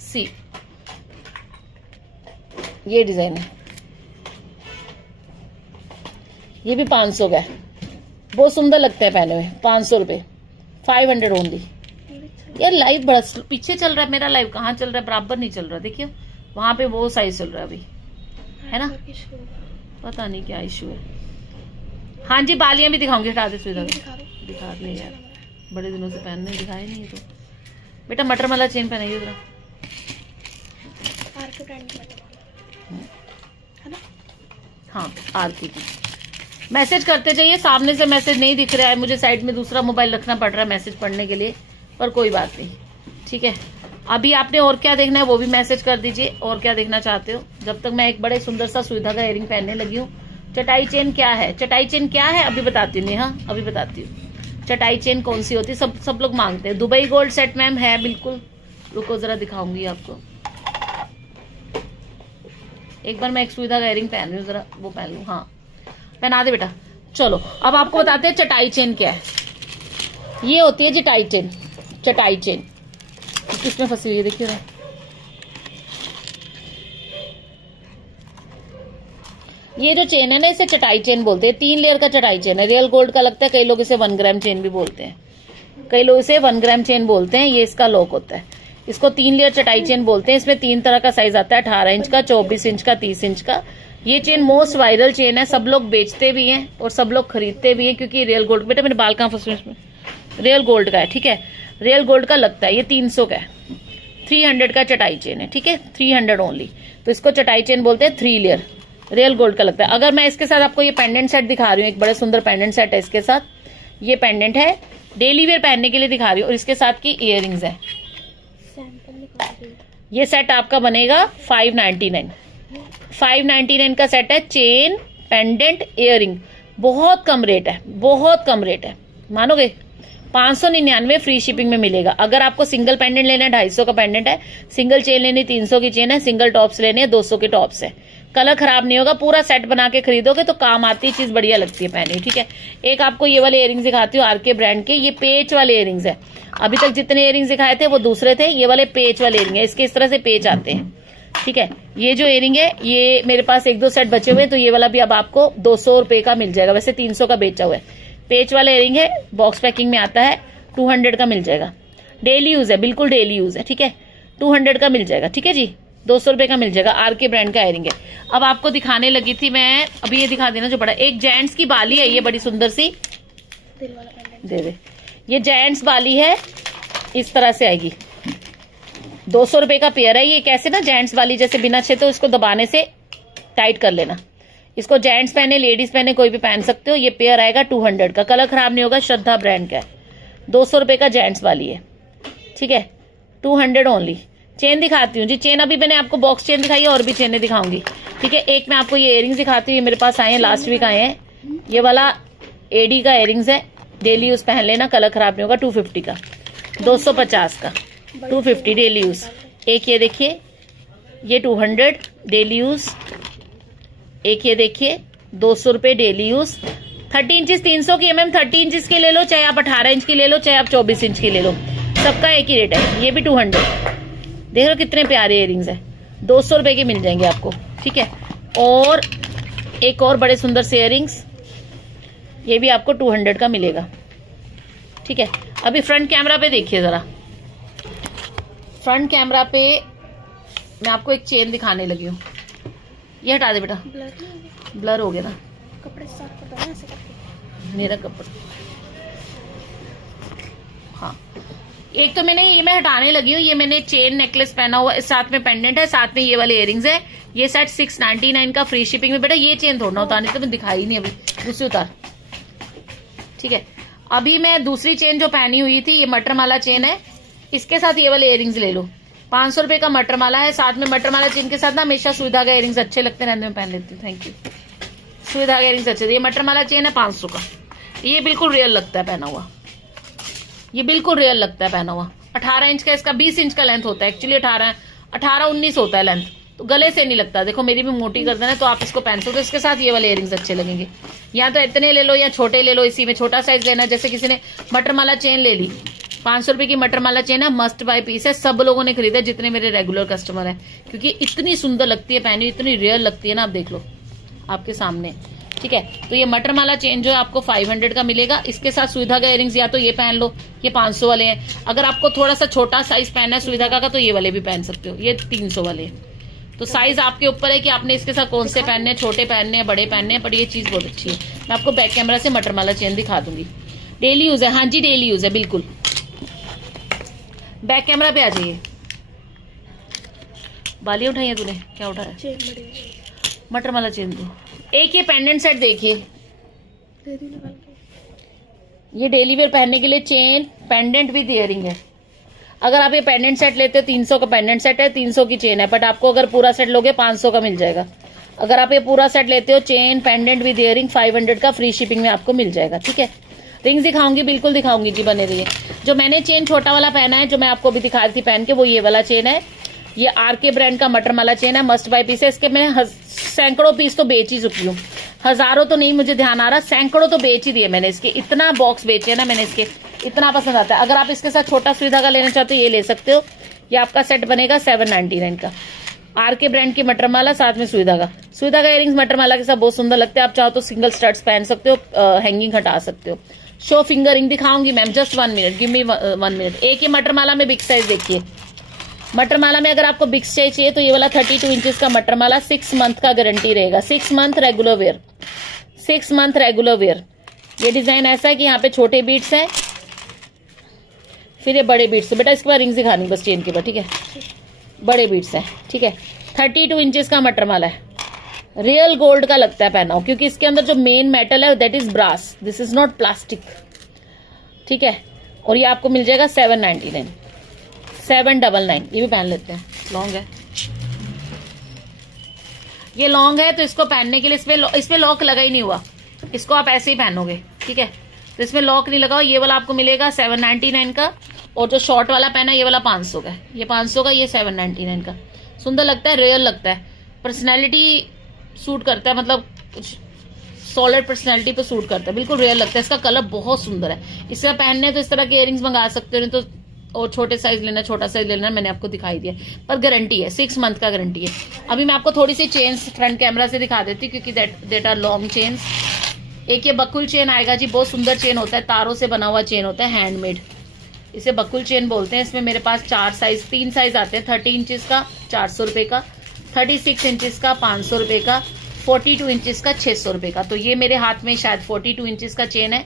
सी, ये डिजाइन है, ये भी 500 का है, बहुत सुंदर लगता है पहने हुए, 500 रुपए, 500 ओनली। यार लाइव बड़ा पीछे चल रहा है, मेरा लाइव कहाँ चल रहा है, बराबर नहीं चल रहा, देखिए वहां पे वो साइज चल रहा है अभी, है ना, पता नहीं क्या इशू है। हाँ जी, बालियां भी दिखाऊंगी, हटा दे सुविधा, दिखा दे यार, बड़े दिनों से पहनने दिखाए नहीं तो। बेटा मटर वाला चेन पहनाइए जरा, हाँ आरती की। मैसेज करते जाइए, सामने से मैसेज नहीं दिख रहा है मुझे, साइड में दूसरा मोबाइल रखना पड़ रहा है मैसेज पढ़ने के लिए, पर कोई बात नहीं, ठीक है। अभी आपने और क्या देखना है वो भी मैसेज कर दीजिए, और क्या देखना चाहते हो। जब तक मैं एक बड़े सुंदर सा सुई धागा इयरिंग पहनने लगी हूँ। चटाई चेन क्या है, चटाई चेन क्या है अभी बताती हूँ नेहा, अभी बताती हूँ चटाई चेन कौन सी होती है। सब लोग मांगते हैं। दुबई गोल्ड सेट मैम है बिल्कुल, रुको जरा दिखाऊंगी आपको। एक बार मैं एक सुई धागा इयरिंग पहन रही हूँ, जरा वो पहन लूँ। हाँ पहना दे बेटा। चलो अब आपको बताते हैं चटाई चेन क्या है। ये होती है चटाई चेन, चटाई चेन किसमें फंसी हुई है देखिए ना। ये जो चेन है ना इसे चटाई चेन बोलते हैं। 3 लेयर का चटाई चेन है, रियल गोल्ड का लगता है। कई लोग इसे 1 ग्राम चेन भी बोलते हैं, कई लोग इसे 1 ग्राम चेन बोलते हैं। ये इसका लॉक होता है, इसको 3 लेयर चटाई चेन बोलते हैं। इसमें 3 तरह का साइज आता है, 18 इंच का, 24 इंच का, 30 इंच का। ये चेन मोस्ट वायरल चेन है, सब लोग बेचते भी हैं और सब लोग खरीदते भी हैं, क्योंकि रियल गोल्ड। बेटा मेरे बाल कहाँ फंसे इसमें, रियल गोल्ड का है, ठीक है, रियल गोल्ड का लगता है। ये 300 का है, 300 का चटाई चेन है, ठीक है, 300 ओनली। तो इसको चटाई चेन बोलते हैं, 3 लेयर, रियल गोल्ड का लगता है। अगर मैं इसके साथ आपको ये पेंडेंट सेट दिखा रही हूँ, एक बड़े सुंदर पेंडेंट सेट है इसके साथ। ये पेंडेंट है, डेली वेयर पहनने के लिए दिखा रही हूँ, और इसके साथ की इयररिंग्स है। ये सेट आपका बनेगा 599, 599 का सेट है। चेन पेंडेंट इयररिंग, बहुत कम रेट है, बहुत कम रेट है, मानोगे। 599 फ्री शिपिंग में मिलेगा। अगर आपको सिंगल पेंडेंट लेना है 250 का पेंडेंट है, सिंगल चेन लेनी 300 की चेन है, सिंगल टॉप्स लेने हैं 200 के टॉप्स है। कलर खराब नहीं होगा, पूरा सेट बना के खरीदोगे तो काम आती चीज, बढ़िया लगती है पहनी, ठीक है। एक आपको ये वाले इयररिंग्स दिखाती हूँ आरके ब्रांड के। ये पेच वाले इयररिंग्स है। अभी तक जितने इयररिंग्स दिखाए थे वो दूसरे थे, ये वाले पेच वाले इयररिंग है। इसके इस तरह से पेच आते हैं, ठीक है। ये जो इयररिंग है, ये मेरे पास 1-2 सेट बचे हुए हैं, तो ये वाला भी अब आपको 200 रुपए का मिल जाएगा। वैसे 300 का बेचा हुआ है। पेच वाला इयररिंग है, बॉक्स पैकिंग में आता है, 200 का मिल जाएगा। डेली यूज है, बिल्कुल डेली यूज है, ठीक है। 200 का मिल जाएगा, ठीक है जी, 200 रुपए का मिल जाएगा। आरके ब्रांड का इयररिंग है। अब आपको दिखाने लगी थी मैं, अभी ये दिखा देना जो बड़ा। एक जेंट्स की बाली है, ये बड़ी सुंदर सी, दे दे। ये जेंट्स बाली है, इस तरह से आएगी, 200 रुपए का पेयर है। ये कैसे ना जेंट्स वाली जैसे बिना छे, तो इसको दबाने से टाइट कर लेना। इसको जेंट्स पहने, लेडीज पहने, कोई भी पहन सकते हो। ये पेयर आएगा 200 का, कलर खराब नहीं होगा, श्रद्धा ब्रांड का है। 200 रुपए का जेंट्स वाली है, ठीक है, 200 ओनली। चेन दिखाती हूँ जी, चेन अभी मैंने आपको बॉक्स चेन दिखाई है, और भी चेनें दिखाऊंगी, ठीक है। एक मैं आपको ये इयररिंग्स दिखाती हूँ, ये मेरे पास आए हैं, लास्ट वीक आए हैं। ये वाला एडी का इयररिंग्स है, डेली यूज पहन लेना, कलर खराब नहीं होगा। 250 का, 250 का, 250 डेली यूज। एक ये देखिए, ये 200 डेली यूज। एक ये देखिए 200 रुपए डेली यूज। 30 इंच 300 की है मैम, 30 इंच की ले लो, चाहे आप 18 इंच की ले लो, चाहे आप 24 इंच की ले लो, सबका एक ही रेट है। ये भी 200, देख लो कितने प्यारे इयररिंग्स है, 200 रुपए के मिल जाएंगे आपको, ठीक है। और एक और बड़े सुंदर से इयररिंग्स, ये भी आपको 200 का मिलेगा, ठीक है। अभी फ्रंट कैमरा पे देखिए जरा, फ्रंट कैमरा पे मैं आपको एक चेन दिखाने लगी हूँ। ये हटा दे बेटा, ब्लर हो गया ना, कपड़े साफ कर दो ना ऐसे करके। मेरा कपड़ा, हाँ। एक तो ये मैं हटाने लगी हूँ। ये मैंने चेन नेकलेस पहना हुआ, इस साथ में पेंडेंट है, साथ में ये वाले इयररिंग्स है। ये सेट 699 का फ्री शिपिंग में। बेटा ये चेन थोड़ा उतारनी, तो मैं दिखाई नहीं अभी, दूसरी उतार, ठीक है। अभी मैं दूसरी चेन जो पहनी हुई थी, ये मटर माला चेन है, इसके साथ ये वाले इयररिंग्स ले लो। 500 रुपए का मटर माला है, साथ में मटर माला चेन के साथ ना हमेशा सुई धागा इयररिंग्स अच्छे लगते रहने में, पहन लेती हूँ, थैंक यू। सुई धागा इयररिंग्स अच्छे, ये मटर माला चेन है 500 का। ये बिल्कुल रियल लगता है पहना हुआ, ये बिल्कुल रियल लगता है पहना हुआ। 18 इंच का, इसका 20 इंच का लेंथ होता है एक्चुअली, 18-19 होता है लेंथ, तो गले से नहीं लगता। देखो मेरी भी मोटी गर्दन है, तो आप इसको पहन सकते हो। इसके साथ ये वाले इयररिंग्स अच्छे लगेंगे, या तो इतने ले लो या छोटे ले लो। इसी में छोटा साइज लेना, जैसे किसी ने मटर माला चेन ले ली, 500 रुपए की मटर माला चेन है, मस्ट बाय पीस है, सब लोगों ने खरीदा जितने मेरे रेगुलर कस्टमर है, क्योंकि इतनी सुंदर लगती है पहनी, इतनी रियल लगती है ना। आप देख लो आपके सामने, ठीक है। तो ये मटर माला चेन जो है आपको 500 का मिलेगा। इसके साथ सुई धागा इयररिंग्स या तो ये पहन लो, ये 500 वाले हैं। अगर आपको थोड़ा सा छोटा साइज पहनना है सुई धागा का, तो ये वाले भी पहन सकते हो, ये 300 वाले हैं। तो साइज आपके ऊपर है कि आपने इसके साथ कौन से पहनने हैं, छोटे पहनने हैं, बड़े पहनने हैं। पर ये चीज बहुत अच्छी है। मैं आपको बैक कैमरा से मटर माला चेन दिखा दूंगी। डेली यूज है, हाँ जी डेली यूज है बिल्कुल। बैक कैमरा पे आ जाइए। बालियां उठाई है तूने, क्या उठाया? चेन बड़ी मटर माला चेन दो, एक ये पेंडेंट सेट देखिए, तेरी निकाल के। ये डेली वेयर पहनने के लिए चेन पेंडेंट विद इयरिंग है। अगर आप ये पेंडेंट सेट लेते हो 300 का पेंडेंट सेट है, 300 की चेन है, बट आपको अगर पूरा सेट लोगे 500 का मिल जाएगा। अगर आप ये पूरा सेट लेते हो चेन पेंडेंट विद इयरिंग 500 का फ्री शिपिंग में आपको मिल जाएगा। ठीक है, रिंग्स दिखाऊंगी, बिल्कुल दिखाऊंगी जी, बने रहिए। जो मैंने चेन छोटा वाला पहना है, जो मैं आपको अभी दिखा रही थी पहन के, वो ये वाला चेन है। ये आरके ब्रांड का मटरमाला चेन है, मस्ट बाय पीस है। इसके मैं सैकड़ों पीस तो बेच ही चुकी हूँ, हजारों तो नहीं मुझे ध्यान आ रहा, सैकड़ों तो बेच ही दिए मैंने इसके। इतना बॉक्स बेचे है ना मैंने इसके, इतना पसंद आता है। अगर आप इसके साथ छोटा सुई धागा लेना चाहते हो ये ले सकते हो। ये आपका सेट बनेगा 799 का। आरके ब्रांड की मटरमाला, साथ में सुई धागा। सुई धागा इयरिंग्स मटरमाला के साथ बहुत सुंदर लगते हैं। आप चाहो तो सिंगल स्टड्स पहन सकते हो, हैंगिंग हटा सकते हो। शो फिंगर रिंग दिखाऊंगी ma'am, just 1 minute, give me 1 minute. एक ही मटरमाला में बिग साइज देखिए। मटरमाला में अगर आपको बिग साइज चाहिए तो ये वाला 32 इंचेस का मटरमाला 6 मंथ का गारंटी रहेगा। 6 month regular wear, 6 month regular wear. ये डिजाइन ऐसा है कि यहाँ पे छोटे बीट्स हैं, फिर ये बड़े बीट्स है। बेटा इसके बाद रिंग्स दिखानी बस चेन के बाद, ठीक है। बड़े बीट्स हैं, ठीक है। 32 इंचेस का मटरमाला है, रियल गोल्ड का लगता है पहना हो, क्योंकि इसके अंदर जो मेन मेटल है that is brass, this is not plastic, ठीक है। और ये आपको मिल जाएगा 799, 799। ये भी पहन लेते हैं, लॉन्ग है, ये लॉन्ग है तो इसको पहनने के लिए इसमें लॉक लगा ही नहीं हुआ, इसको आप ऐसे ही पहनोगे, ठीक है। तो इसमें लॉक नहीं लगा। ये वाला आपको मिलेगा 799 का, और जो शॉर्ट वाला पहना है ये वाला 500 का है। ये 500 का, ये 799 का। सुंदर लगता है, रियल लगता है, पर्सनैलिटी सूट करता है, मतलब कुछ सॉलिड पर्सनैलिटी पे सूट करता है, बिल्कुल रियल लगता है। इसका कलर बहुत सुंदर है। इसका पहनने तो इस तरह के इयरिंग्स मंगा सकते हो, नहीं तो और छोटे साइज लेना, छोटा साइज लेना, मैंने आपको दिखाई दिया। पर गारंटी है, 6 मंथ का गारंटी है। अभी मैं आपको थोड़ी सी चेन्स फ्रंट कैमरा से दिखा देती हूँ, क्योंकि देट आर लॉन्ग चेन्स। एक ये बकुल चेन आएगा जी, बहुत सुंदर चेन होता है, तारों से बना हुआ चेन होता है, हैंडमेड, इसे बकुल चेन बोलते हैं। इसमें मेरे पास 3 साइज आते हैं। 30 इंचेस का 400 रुपए का, 36 इंचेस का 500 रुपए का, 42 इंचेस का 600 रुपए का। तो ये मेरे हाथ में शायद 42 इंचेस का चेन है।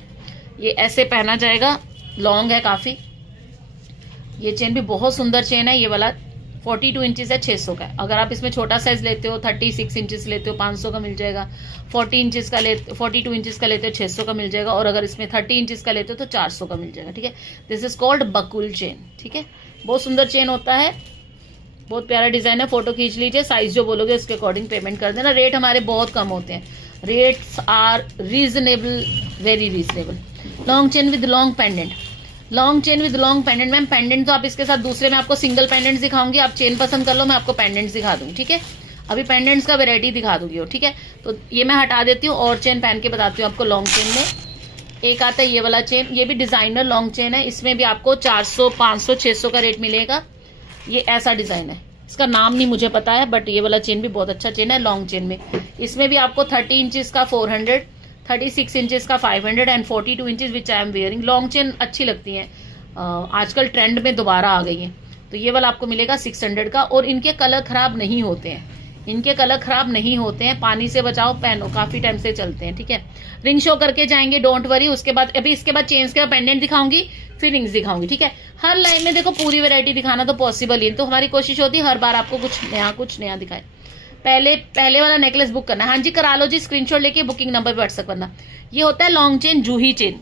ये ऐसे पहना जाएगा, लॉन्ग है काफी। ये चेन भी बहुत सुंदर चेन है। ये वाला 42 इंचेस है, 600 का है। अगर आप इसमें छोटा साइज लेते हो, 36 इंचेस लेते हो, 500 का मिल जाएगा। 42 इंचेस का लेते हो, 600 का मिल जाएगा। और अगर इसमें 30 इंचेस का लेते हो तो 400 का मिल जाएगा, ठीक है। This is called Bakul chain, ठीक है। बहुत सुंदर चेन होता है, बहुत प्यारा डिजाइन है। फोटो खींच लीजिए, साइज जो बोलोगे उसके अकॉर्डिंग पेमेंट कर देना। रेट हमारे बहुत कम होते हैं, rates are reasonable, very reasonable. Long chain with long pendant, long chain with long pendant. Ma'am pendant तो आप इसके साथ दूसरे में आपको सिंगल पेंडेंट दिखाऊंगी, आप चेन पसंद कर लो, मैं आपको पेंडेंट्स दिखा दूंगी, ठीक है। अभी पेंडेंट्स का वैरायटी दिखा दूंगी, ठीक है। तो ये मैं हटा देती हूँ और चेन पहन के बताती हूँ आपको। लॉन्ग चेन में एक आता है ये वाला चेन, ये भी डिजाइनर लॉन्ग चेन है। इसमें भी आपको 400, 500, 600 का रेट मिलेगा। ये ऐसा डिजाइन है, इसका नाम नहीं मुझे पता है, बट ये वाला चेन भी बहुत अच्छा चेन है लॉन्ग चेन में। इसमें भी आपको 30 इंचेस का 400, 36 इंचेस का 500 and 42 inches which I am wearing. Long chain अच्छी लगती है, आजकल ट्रेंड में दोबारा आ गई है। तो ये वाला आपको मिलेगा 600 का। और इनके कलर खराब नहीं होते हैं, इनके कलर खराब नहीं होते हैं। पानी से बचाओ, पहनो, काफी टाइम से चलते हैं, ठीक है। रिंग शो करके जाएंगे, डोंट वरी। उसके बाद अभी इसके बाद चेन्स के पेंडेंट दिखाऊंगी, फिर रिंग्स दिखाऊंगी, ठीक है। हर लाइन में देखो पूरी वैरायटी दिखाना तो पॉसिबल ही, तो हमारी कोशिश होती है हर बार आपको कुछ नया दिखाए। पहले वाला नेकलेस बुक करना है, हाँ जी करा लो जी, स्क्रीनशॉट लेके बुकिंग नंबर पे व्हाट्सएप करना। ये होता है लॉन्ग चेन, जूही चेन।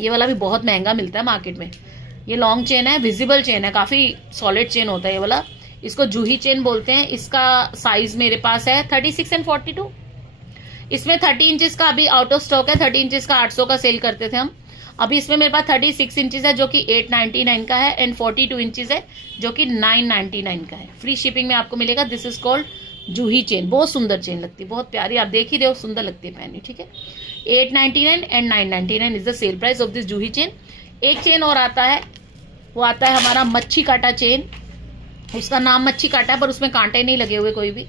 ये वाला भी बहुत महंगा मिलता है मार्केट में। ये लॉन्ग चेन है, विजिबल चेन है, काफी सॉलिड चेन होता है ये वाला। इसको जूही चेन बोलते हैं। इसका साइज मेरे पास है 36 एंड 42। इसमें 30 इंचेस का अभी आउट ऑफ स्टॉक है, 30 इंचेस का 800 का सेल करते थे हम। अभी इसमें मेरे पास 36 इंचेस है जो कि 899 का है, एंड 42 इंचेस है जो कि 999 का है। फ्री शिपिंग में आपको मिलेगा। This is called Juhi chain, बहुत सुंदर चेन लगती है, बहुत प्यारी, आप देख ही रहे हो, सुंदर लगती है पहननी, ठीक है। 899 and 999 is the sale price of this Juhi chain. एक चेन और आता है, वो आता है हमारा मच्छी कांटा चेन। उसका नाम मच्छी कांटा है, पर उसमें कांटे नहीं लगे हुए कोई भी।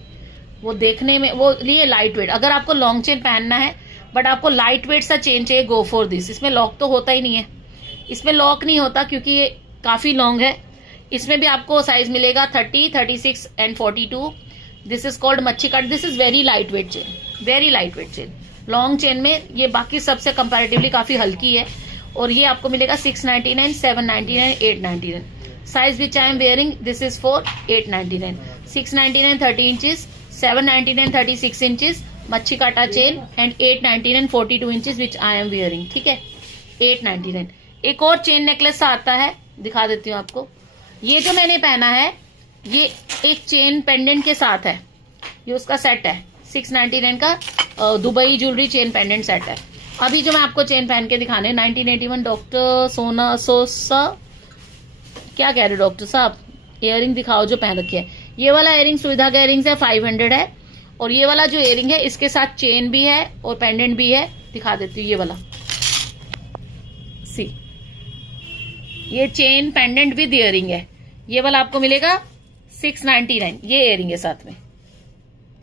वो देखने में वो लिए लाइट वेट। अगर आपको लॉन्ग चेन पहनना है बट आपको लाइट वेट सा चेन चाहिए, गो फॉर दिस। इसमें लॉक तो होता ही नहीं है, इसमें लॉक नहीं होता क्योंकि ये काफी लॉन्ग है। इसमें भी आपको साइज मिलेगा 30, 36 एंड 42। दिस इज कॉल्ड मच्छी काट। This is very light weight chain, very light weight chain. Long chain में ये बाकी सबसे कंपैरेटिवली काफी हल्की है। और ये आपको मिलेगा 699, 799, 899। Size which I am wearing, this is for 899, 699 30 inches, 799 36 inches, मच्छी काटा chain and 899 42 inches which I am wearing, ठीक है 899। एक और चेन नेकलेस आता है, दिखा देती हूँ आपको। ये जो मैंने पहना है ये एक चेन पेंडेंट के साथ है, ये उसका सेट है 699 का Dubai jewellery chain pendant set है। अभी जो मैं आपको चेन पहन के दिखाने 1981 डॉक्टर सोना सोसा, क्या कह रहे डॉक्टर साहब, इयरिंग दिखाओ जो पहन रखी है। ये वाला इयरिंग सुविधा का इयरिंग है 500 है, और ये वाला जो इयरिंग है इसके साथ चेन भी है और पेंडेंट भी है, दिखा देती हूँ। ये वाला सी, ये चेन पेंडेंट विद इयरिंग है, ये वाला आपको मिलेगा 699, ये इयरिंग है साथ में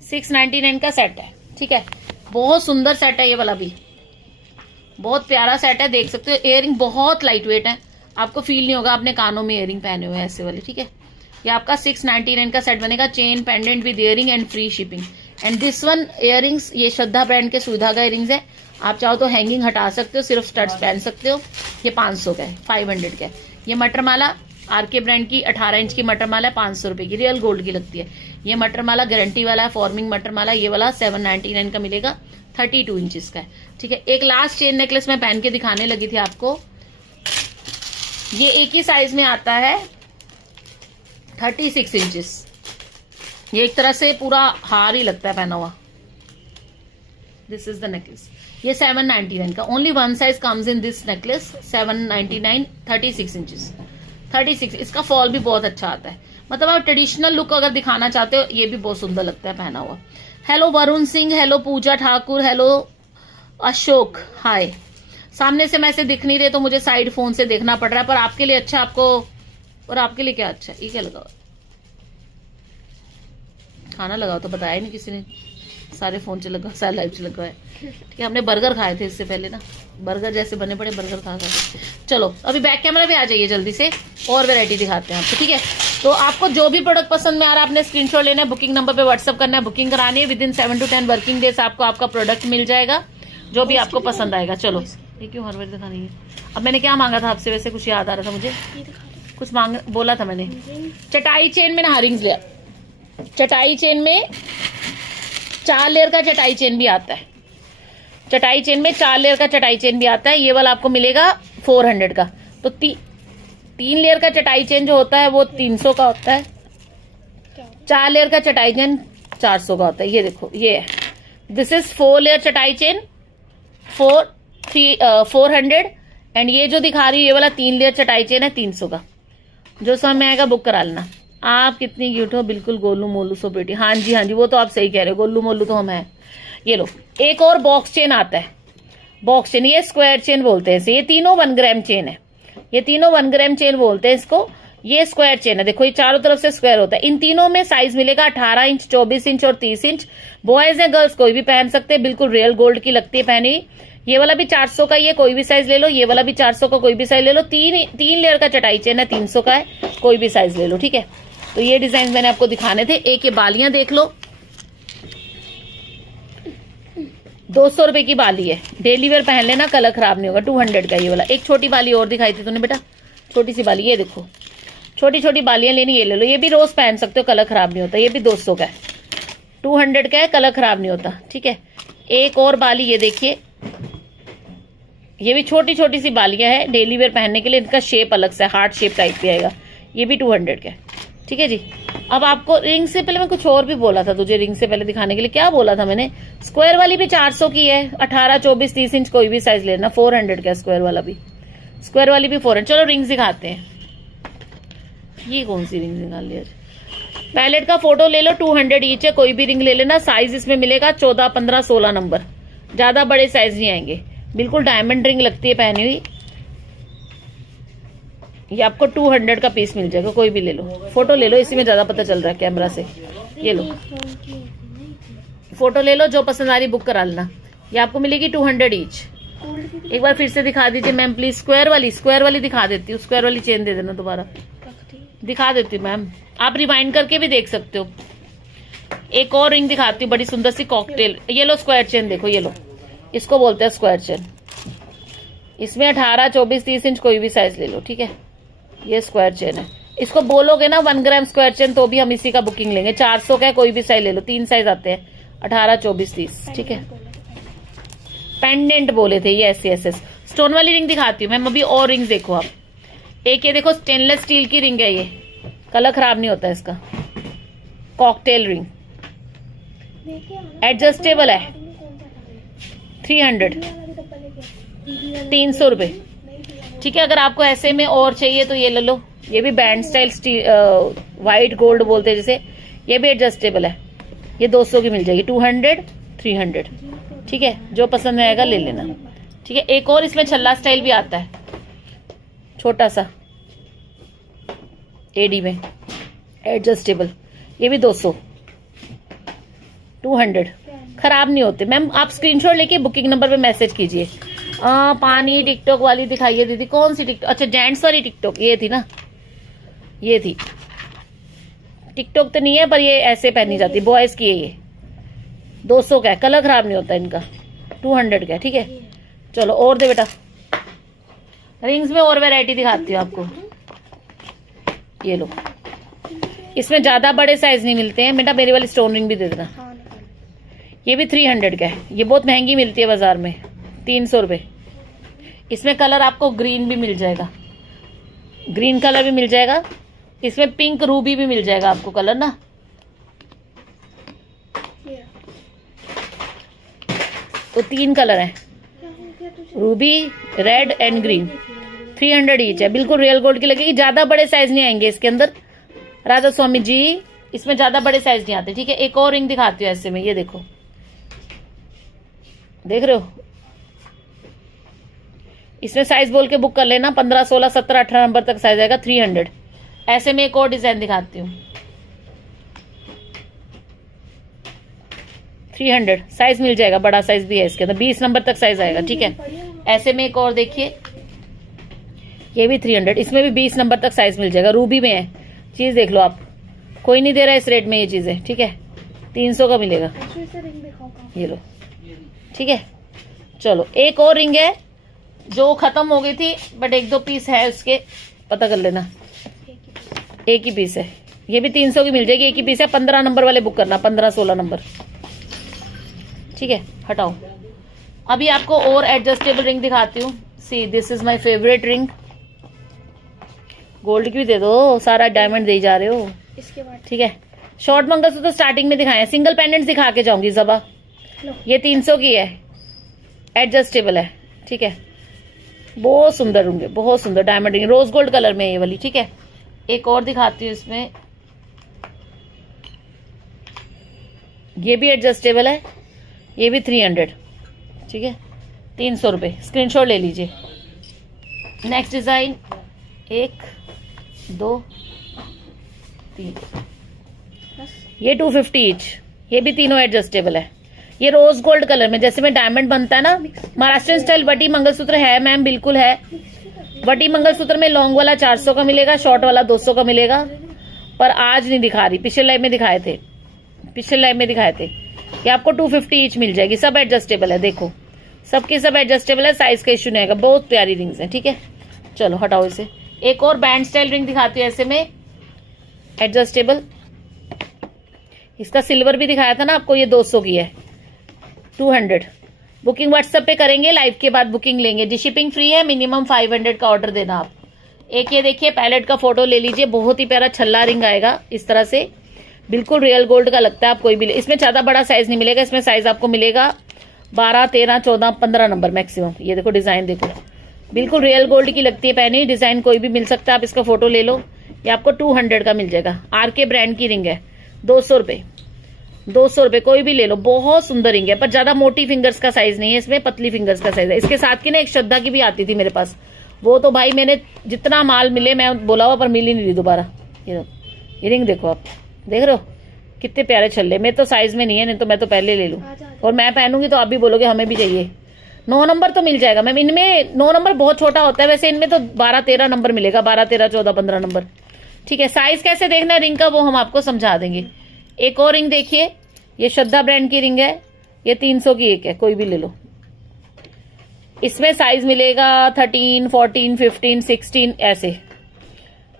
699 का सेट है, ठीक है। बहुत सुंदर सेट है ये वाला भी, बहुत प्यारा सेट है, देख सकते हो। इयरिंग बहुत लाइट वेट है, आपको फील नहीं होगा आपने कानों में इयरिंग पहने हुए ऐसे वाले, ठीक है। ये आपका 699 का सेट बनेगा, chain pendant with earring and free shipping. And this one earrings ये श्रद्धा ब्रांड के सुविधा का इयरिंग्स है, आप चाहो तो हैंगिंग हटा सकते हो, सिर्फ स्टड्स पहन सकते हो। ये 500 का है, 500 का है। ये मटर माला आरके ब्रांड की 18 इंच की मटर माला है, 500 रुपए की, रियल गोल्ड की लगती है। ये मटर माला गारंटी वाला है, फॉर्मिंग मटर माला, ये वाला 799 का मिलेगा, 32 इंचेस का है, ठीक है। एक लास्ट चेन नेकलेस मैं पहन के दिखाने लगी थी आपको, ये एक ही साइज में आता है 36 इंचेस। ये एक तरह से पूरा हार ही लगता है पहना हुआ। दिस इज द नेकलेस, ये 799 का, only one size comes in this necklace, 799, 36 inches, 36। इसका फॉल भी बहुत अच्छा आता है, मतलब आप ट्रेडिशनल लुक अगर दिखाना चाहते हो ये भी बहुत सुंदर लगता है पहना हुआ। हेलो वरुण सिंह, हेलो पूजा ठाकुर, हेलो अशोक, हाय। सामने से मैं से दिख नहीं रहे तो मुझे साइड फोन से देखना पड़ रहा है, पर आपके लिए अच्छा, आपको और आपके लिए क्या अच्छा है। ये क्या लगा हुआ? खाना लगाओ तो बताया नहीं किसी ने, सारे फोन से लगा, सारे लाइव से लगा है, ठीक है। हमने बर्गर खाए थे इससे पहले ना, बर्गर जैसे बने पड़े बर्गर खा खा। चलो अभी बैक कैमरा पे आ जाइए जल्दी से, और वैरायटी दिखाते हैं आपको, ठीक है। तो आपको जो भी प्रोडक्ट पसंद में आ रहा है आपने स्क्रीनशॉट लेना है, बुकिंग नंबर पे व्हाट्सअप करना है, बुकिंग करानी है, with in 7 to 10 working days आपको आपका प्रोडक्ट मिल जाएगा, जो भी आपको पसंद आएगा। चलो ये क्यों हर बार दिखानी है। अब मैंने क्या मांगा था आपसे, वैसे कुछ याद आ रहा था मुझे, कुछ बोला था मैंने। चटाई चेन में ना रिंग्स लिया, चटाई चेन में 4 लेयर का चटाई चेन भी आता है, चटाई चेन में 4 लेयर का चटाई चेन भी आता है। ये वाला आपको मिलेगा 400 का। तो 3 लेयर का चटाई चेन जो होता है वो 300 का होता है, 4 लेयर का चटाई चेन 400 का होता है। ये देखो ये है, दिस इज 4 लेयर चटाई चेन 400, एंड ये जो दिखा रही है ये वाला 3 लेयर चटाई चेन है 300 का। जो समझ में आएगा बुक करा लेना। आप कितनी क्यूट हो, बिल्कुल गोलू मोलू सो बेटी। हाँ जी हाँ जी, वो तो आप सही कह रहे हो, गोलू मोलू तो हम हैं। ये लो एक और बॉक्स चेन आता है, बॉक्स चेन, ये स्क्वायर चेन बोलते हैं इसे। ये तीनों 1 ग्राम चेन है, ये तीनों 1 ग्राम चेन बोलते हैं इसको। ये स्क्वायर चेन है, देखो ये चारों तरफ से स्क्वायर होता है। इन तीनों में साइज मिलेगा 18 इंच, 24 इंच और 30 इंच। बॉयज है गर्ल्स कोई भी पहन सकते हैं, बिल्कुल रियल गोल्ड की लगती है पहनी हुई। ये वाला भी 400 का, ये कोई भी साइज ले लो। ये वाला भी 400 का, कोई भी साइज ले लो। 3 लेयर का चटाई चेन है, 300 का है, कोई भी साइज ले लो, ठीक है। तो ये डिजाइन मैंने आपको दिखाने थे। एक ये बालियां देख लो, 200 रुपए की बाली है, डेली वेयर पहन लेना, कलर खराब नहीं होगा। 200 का ये वाला। एक छोटी बाली और दिखाई थी तूने बेटा, छोटी सी बाली, ये देखो छोटी छोटी बालियां लेनी, ये ले लो। ये भी रोज पहन सकते हो, कलर खराब नहीं होता। ये भी 200 का है, 200 का है, कलर खराब नहीं होता, ठीक है। एक और बाली ये देखिए, ये भी छोटी छोटी सी बालियां है, डेली वेयर पहनने के लिए। इनका शेप अलग से हार्ट शेप टाइप पे आएगा। ये भी 200 का है, ठीक है जी। अब आपको रिंग से पहले मैं कुछ और भी बोला था तुझे, रिंग से पहले दिखाने के लिए क्या बोला था मैंने। स्क्वायर वाली भी 400 की है, 18, 24, 30 इंच कोई भी साइज लेना। 400 का स्क्वायर वाला भी, स्क्वायर वाली भी 400। चलो रिंग्स दिखाते हैं। ये कौन सी रिंग निकाल लिया, पैलेट का फोटो ले लो, 200 ईच है, कोई भी रिंग ले लेना। साइज इसमें मिलेगा 14, 15, 16 नंबर, ज्यादा बड़े साइज नहीं आएंगे। बिल्कुल डायमंड रिंग लगती है पहनी हुई। ये आपको 200 का पीस मिल जाएगा, कोई भी ले लो। फोटो ले लो, इसी में ज्यादा पता चल रहा है कैमरा से। ये लो फोटो ले लो, जो पसंद आ रही बुक करा लेना। ये आपको मिलेगी 200 ईच। एक बार फिर से दिखा दीजिए मैम प्लीज। स्क्वायर वाली दिखा देती हूँ, स्क्वायर वाली चेन दे देना दोबारा, दिखा देती हूँ मैम। आप रिवाइंड करके भी देख सकते हो। एक और रिंग दिखाती हूँ, बड़ी सुंदर सी कॉकटेल। ये लो स्क्वायर चेन देखो, ये लो, इसको बोलते हैं स्क्वायर चेन। इसमें 18, 24, 30 इंच कोई भी साइज ले लो, ठीक है। ये स्क्वायर चेन है, इसको बोलोगे ना 1 ग्राम स्क्वायर चेन तो भी हम इसी का बुकिंग लेंगे। 400 का है, कोई भी साइज ले लो, 3 साइज आते हैं, 18, 24, 30, ठीक है। पेंडेंट बोले थे ये, यस। स्टोन वाली रिंग दिखाती हूँ मैम अभी, और रिंग्स देखो आप। एक ये देखो स्टेनलेस स्टील की रिंग है, ये कलर खराब नहीं होता इसका। कॉकटेल रिंग, एडजस्टेबल है, 300, 300 रुपए, ठीक है। अगर आपको ऐसे में और चाहिए तो ये ले लो, ये भी बैंड स्टाइल व्हाइट गोल्ड बोलते हैं जिसे, ये भी एडजस्टेबल है, ये 200 की मिल जाएगी, 200, 300, ठीक है। जो पसंद आएगा ले लेना, ठीक है। एक और इसमें छल्ला स्टाइल भी आता है, छोटा सा एडी में, एडजस्टेबल, ये भी 200, 200, खराब नहीं होते मैम। आप स्क्रीनशॉट लेके बुकिंग नंबर पे मैसेज कीजिए। पानी टिकटॉक वाली दिखाइए दीदी, कौन सी टिकटॉक? अच्छा जेंट्स वाली टिकटॉक, ये थी ना, ये थी टिकटॉक तो नहीं है पर ये ऐसे पहनी जाती, बॉयज की है ये, 200 का है, कलर खराब नहीं होता इनका, 200 का है, ठीक है। चलो और दे बेटा, रिंग्स में और वैरायटी दिखाती हूँ आपको, ये लो। इसमें ज्यादा बड़े साइज नहीं मिलते हैं बेटा, मेरी वाली स्टोन रिंग भी दे देना। ये भी 300 का है, ये बहुत महंगी मिलती है बाजार में, 300 रुपए। इसमें कलर आपको ग्रीन भी मिल जाएगा, ग्रीन कलर भी मिल जाएगा, इसमें पिंक रूबी भी मिल जाएगा आपको कलर ना। तो 3 कलर हैं, Ruby, red and green, 300 each है, बिल्कुल रियल गोल्ड की लगेगी। ज्यादा बड़े साइज नहीं आएंगे इसके अंदर, राधा स्वामी जी इसमें ज्यादा बड़े साइज नहीं आते, ठीक है। एक और रिंग दिखाती हूँ ऐसे में, ये देखो, देख रहे हो, इसमें साइज बोल के बुक कर लेना, 15, 16, 17, 18 नंबर तक साइज आएगा, 300। ऐसे में एक और डिजाइन दिखाती हूँ, 300 साइज मिल जाएगा, बड़ा साइज भी है इसके अंदर, 20 नंबर तक साइज आएगा, ठीक है। ऐसे में एक और देखिए, ये भी 300, इसमें भी 20 नंबर तक साइज मिल जाएगा, रूबी में है। चीज देख लो आप, कोई नहीं दे रहा इस रेट में ये चीजें, ठीक है। 300 का मिलेगा, ये लो, ठीक है। चलो एक और रिंग है जो खत्म हो गई थी, बट 1-2 पीस है उसके, पता कर लेना। एक ही पीस है, ये भी 300 की मिल जाएगी, एक ही पीस है। 15 नंबर वाले बुक करना, 15, 16 नंबर, ठीक है। हटाओ, अभी आपको और एडजस्टेबल रिंग दिखाती हूँ। See this is my favourite ring, gold की भी दे दो, सारा डायमंड दे जा रहे हो, इसके बाद ठीक है। शॉर्ट मंगलसूत्र तो स्टार्टिंग में दिखाए, सिंगल पेंडेंट दिखा के जाऊंगी जबा। ये 300 की है, एडजस्टेबल है, ठीक है। बहुत सुंदर होंगे, बहुत सुंदर diamond ring, rose gold colour में ये वाली, ठीक है। एक और दिखाती हूँ इसमें, ये भी एडजस्टेबल है, ये भी 300, ठीक है, 300 रुपए, स्क्रीनशॉट ले लीजिए। नेक्स्ट डिजाइन, 1, 2, 3, ये 250 ईच, ये भी तीनों एडजस्टेबल है। ये रोज गोल्ड कलर में, जैसे में डायमंड बनता है ना, महाराष्ट्रियन स्टाइल वटी मंगलसूत्र है मैम, बिल्कुल है। वटी मंगलसूत्र में लॉन्ग वाला 400 का मिलेगा, शॉर्ट वाला 200 का मिलेगा, पर आज नहीं दिखा रही, पिछले लाइव में दिखाए थे, पिछले लाइव में दिखाए थे। ये आपको 250 ईच मिल जाएगी, सब एडजस्टेबल है, देखो सबके सब एडजस्टेबल है, साइज का इश्यू नहीं आएगा, बहुत प्यारी रिंग्स है, ठीक है। चलो हटाओ इसे। एक और बैंड स्टाइल रिंग दिखाती हूँ ऐसे में, एडजस्टेबल। इसका सिल्वर भी दिखाया था ना आपको, ये 200 की है, 200। बुकिंग व्हाट्सएप पे करेंगे, लाइव के बाद बुकिंग लेंगे जी, शिपिंग फ्री है, मिनिमम 500 का ऑर्डर देना आप। एक ये देखिए पैलेट का फोटो ले लीजिए, बहुत ही प्यारा छल्ला रिंग आएगा इस तरह से, बिल्कुल रियल गोल्ड का लगता है। आप कोई भी इसमें ज्यादा बड़ा साइज नहीं मिलेगा, इसमें साइज आपको मिलेगा 12, 13, 14, 15 नंबर मैक्सिमम। ये देखो डिजाइन देखो, बिल्कुल रियल गोल्ड की लगती है पहनी, डिजाइन कोई भी मिल सकता है, आप इसका फोटो ले लो। ये आपको 200 का मिल जाएगा, आरके ब्रांड की रिंग है, 200 रुपए, 200 रुपए, कोई भी ले लो, बहुत सुंदर रिंग है, पर ज्यादा मोटी फिंगर्स का साइज नहीं है इसमें, पतली फिंगर्स का साइज है। इसके साथ की ना एक श्रद्धा की भी आती थी मेरे पास, वो तो भाई मैंने जितना माल मिले मैं बोला हुआ, पर मिल ही नहीं रही दोबारा। ये रिंग देखो आप, देख रहे हो कितने प्यारे छल्ले, में तो साइज में नहीं है, नहीं तो मैं तो पहले ले लूं, और मैं पहनूंगी तो आप भी बोलोगे हमें भी चाहिए। 9 नंबर तो मिल जाएगा मैम, इनमें 9 नंबर बहुत छोटा होता है, वैसे इनमें तो 12, 13 नंबर मिलेगा, 12, 13, 14, 15 नंबर, ठीक है। साइज कैसे देखना है रिंग का वो हम आपको समझा देंगे। एक और रिंग देखिए, ये श्रद्धा ब्रांड की रिंग है, ये 300 की एक है, कोई भी ले लो। इसमें साइज मिलेगा 13, 14, 15, 16 ऐसे,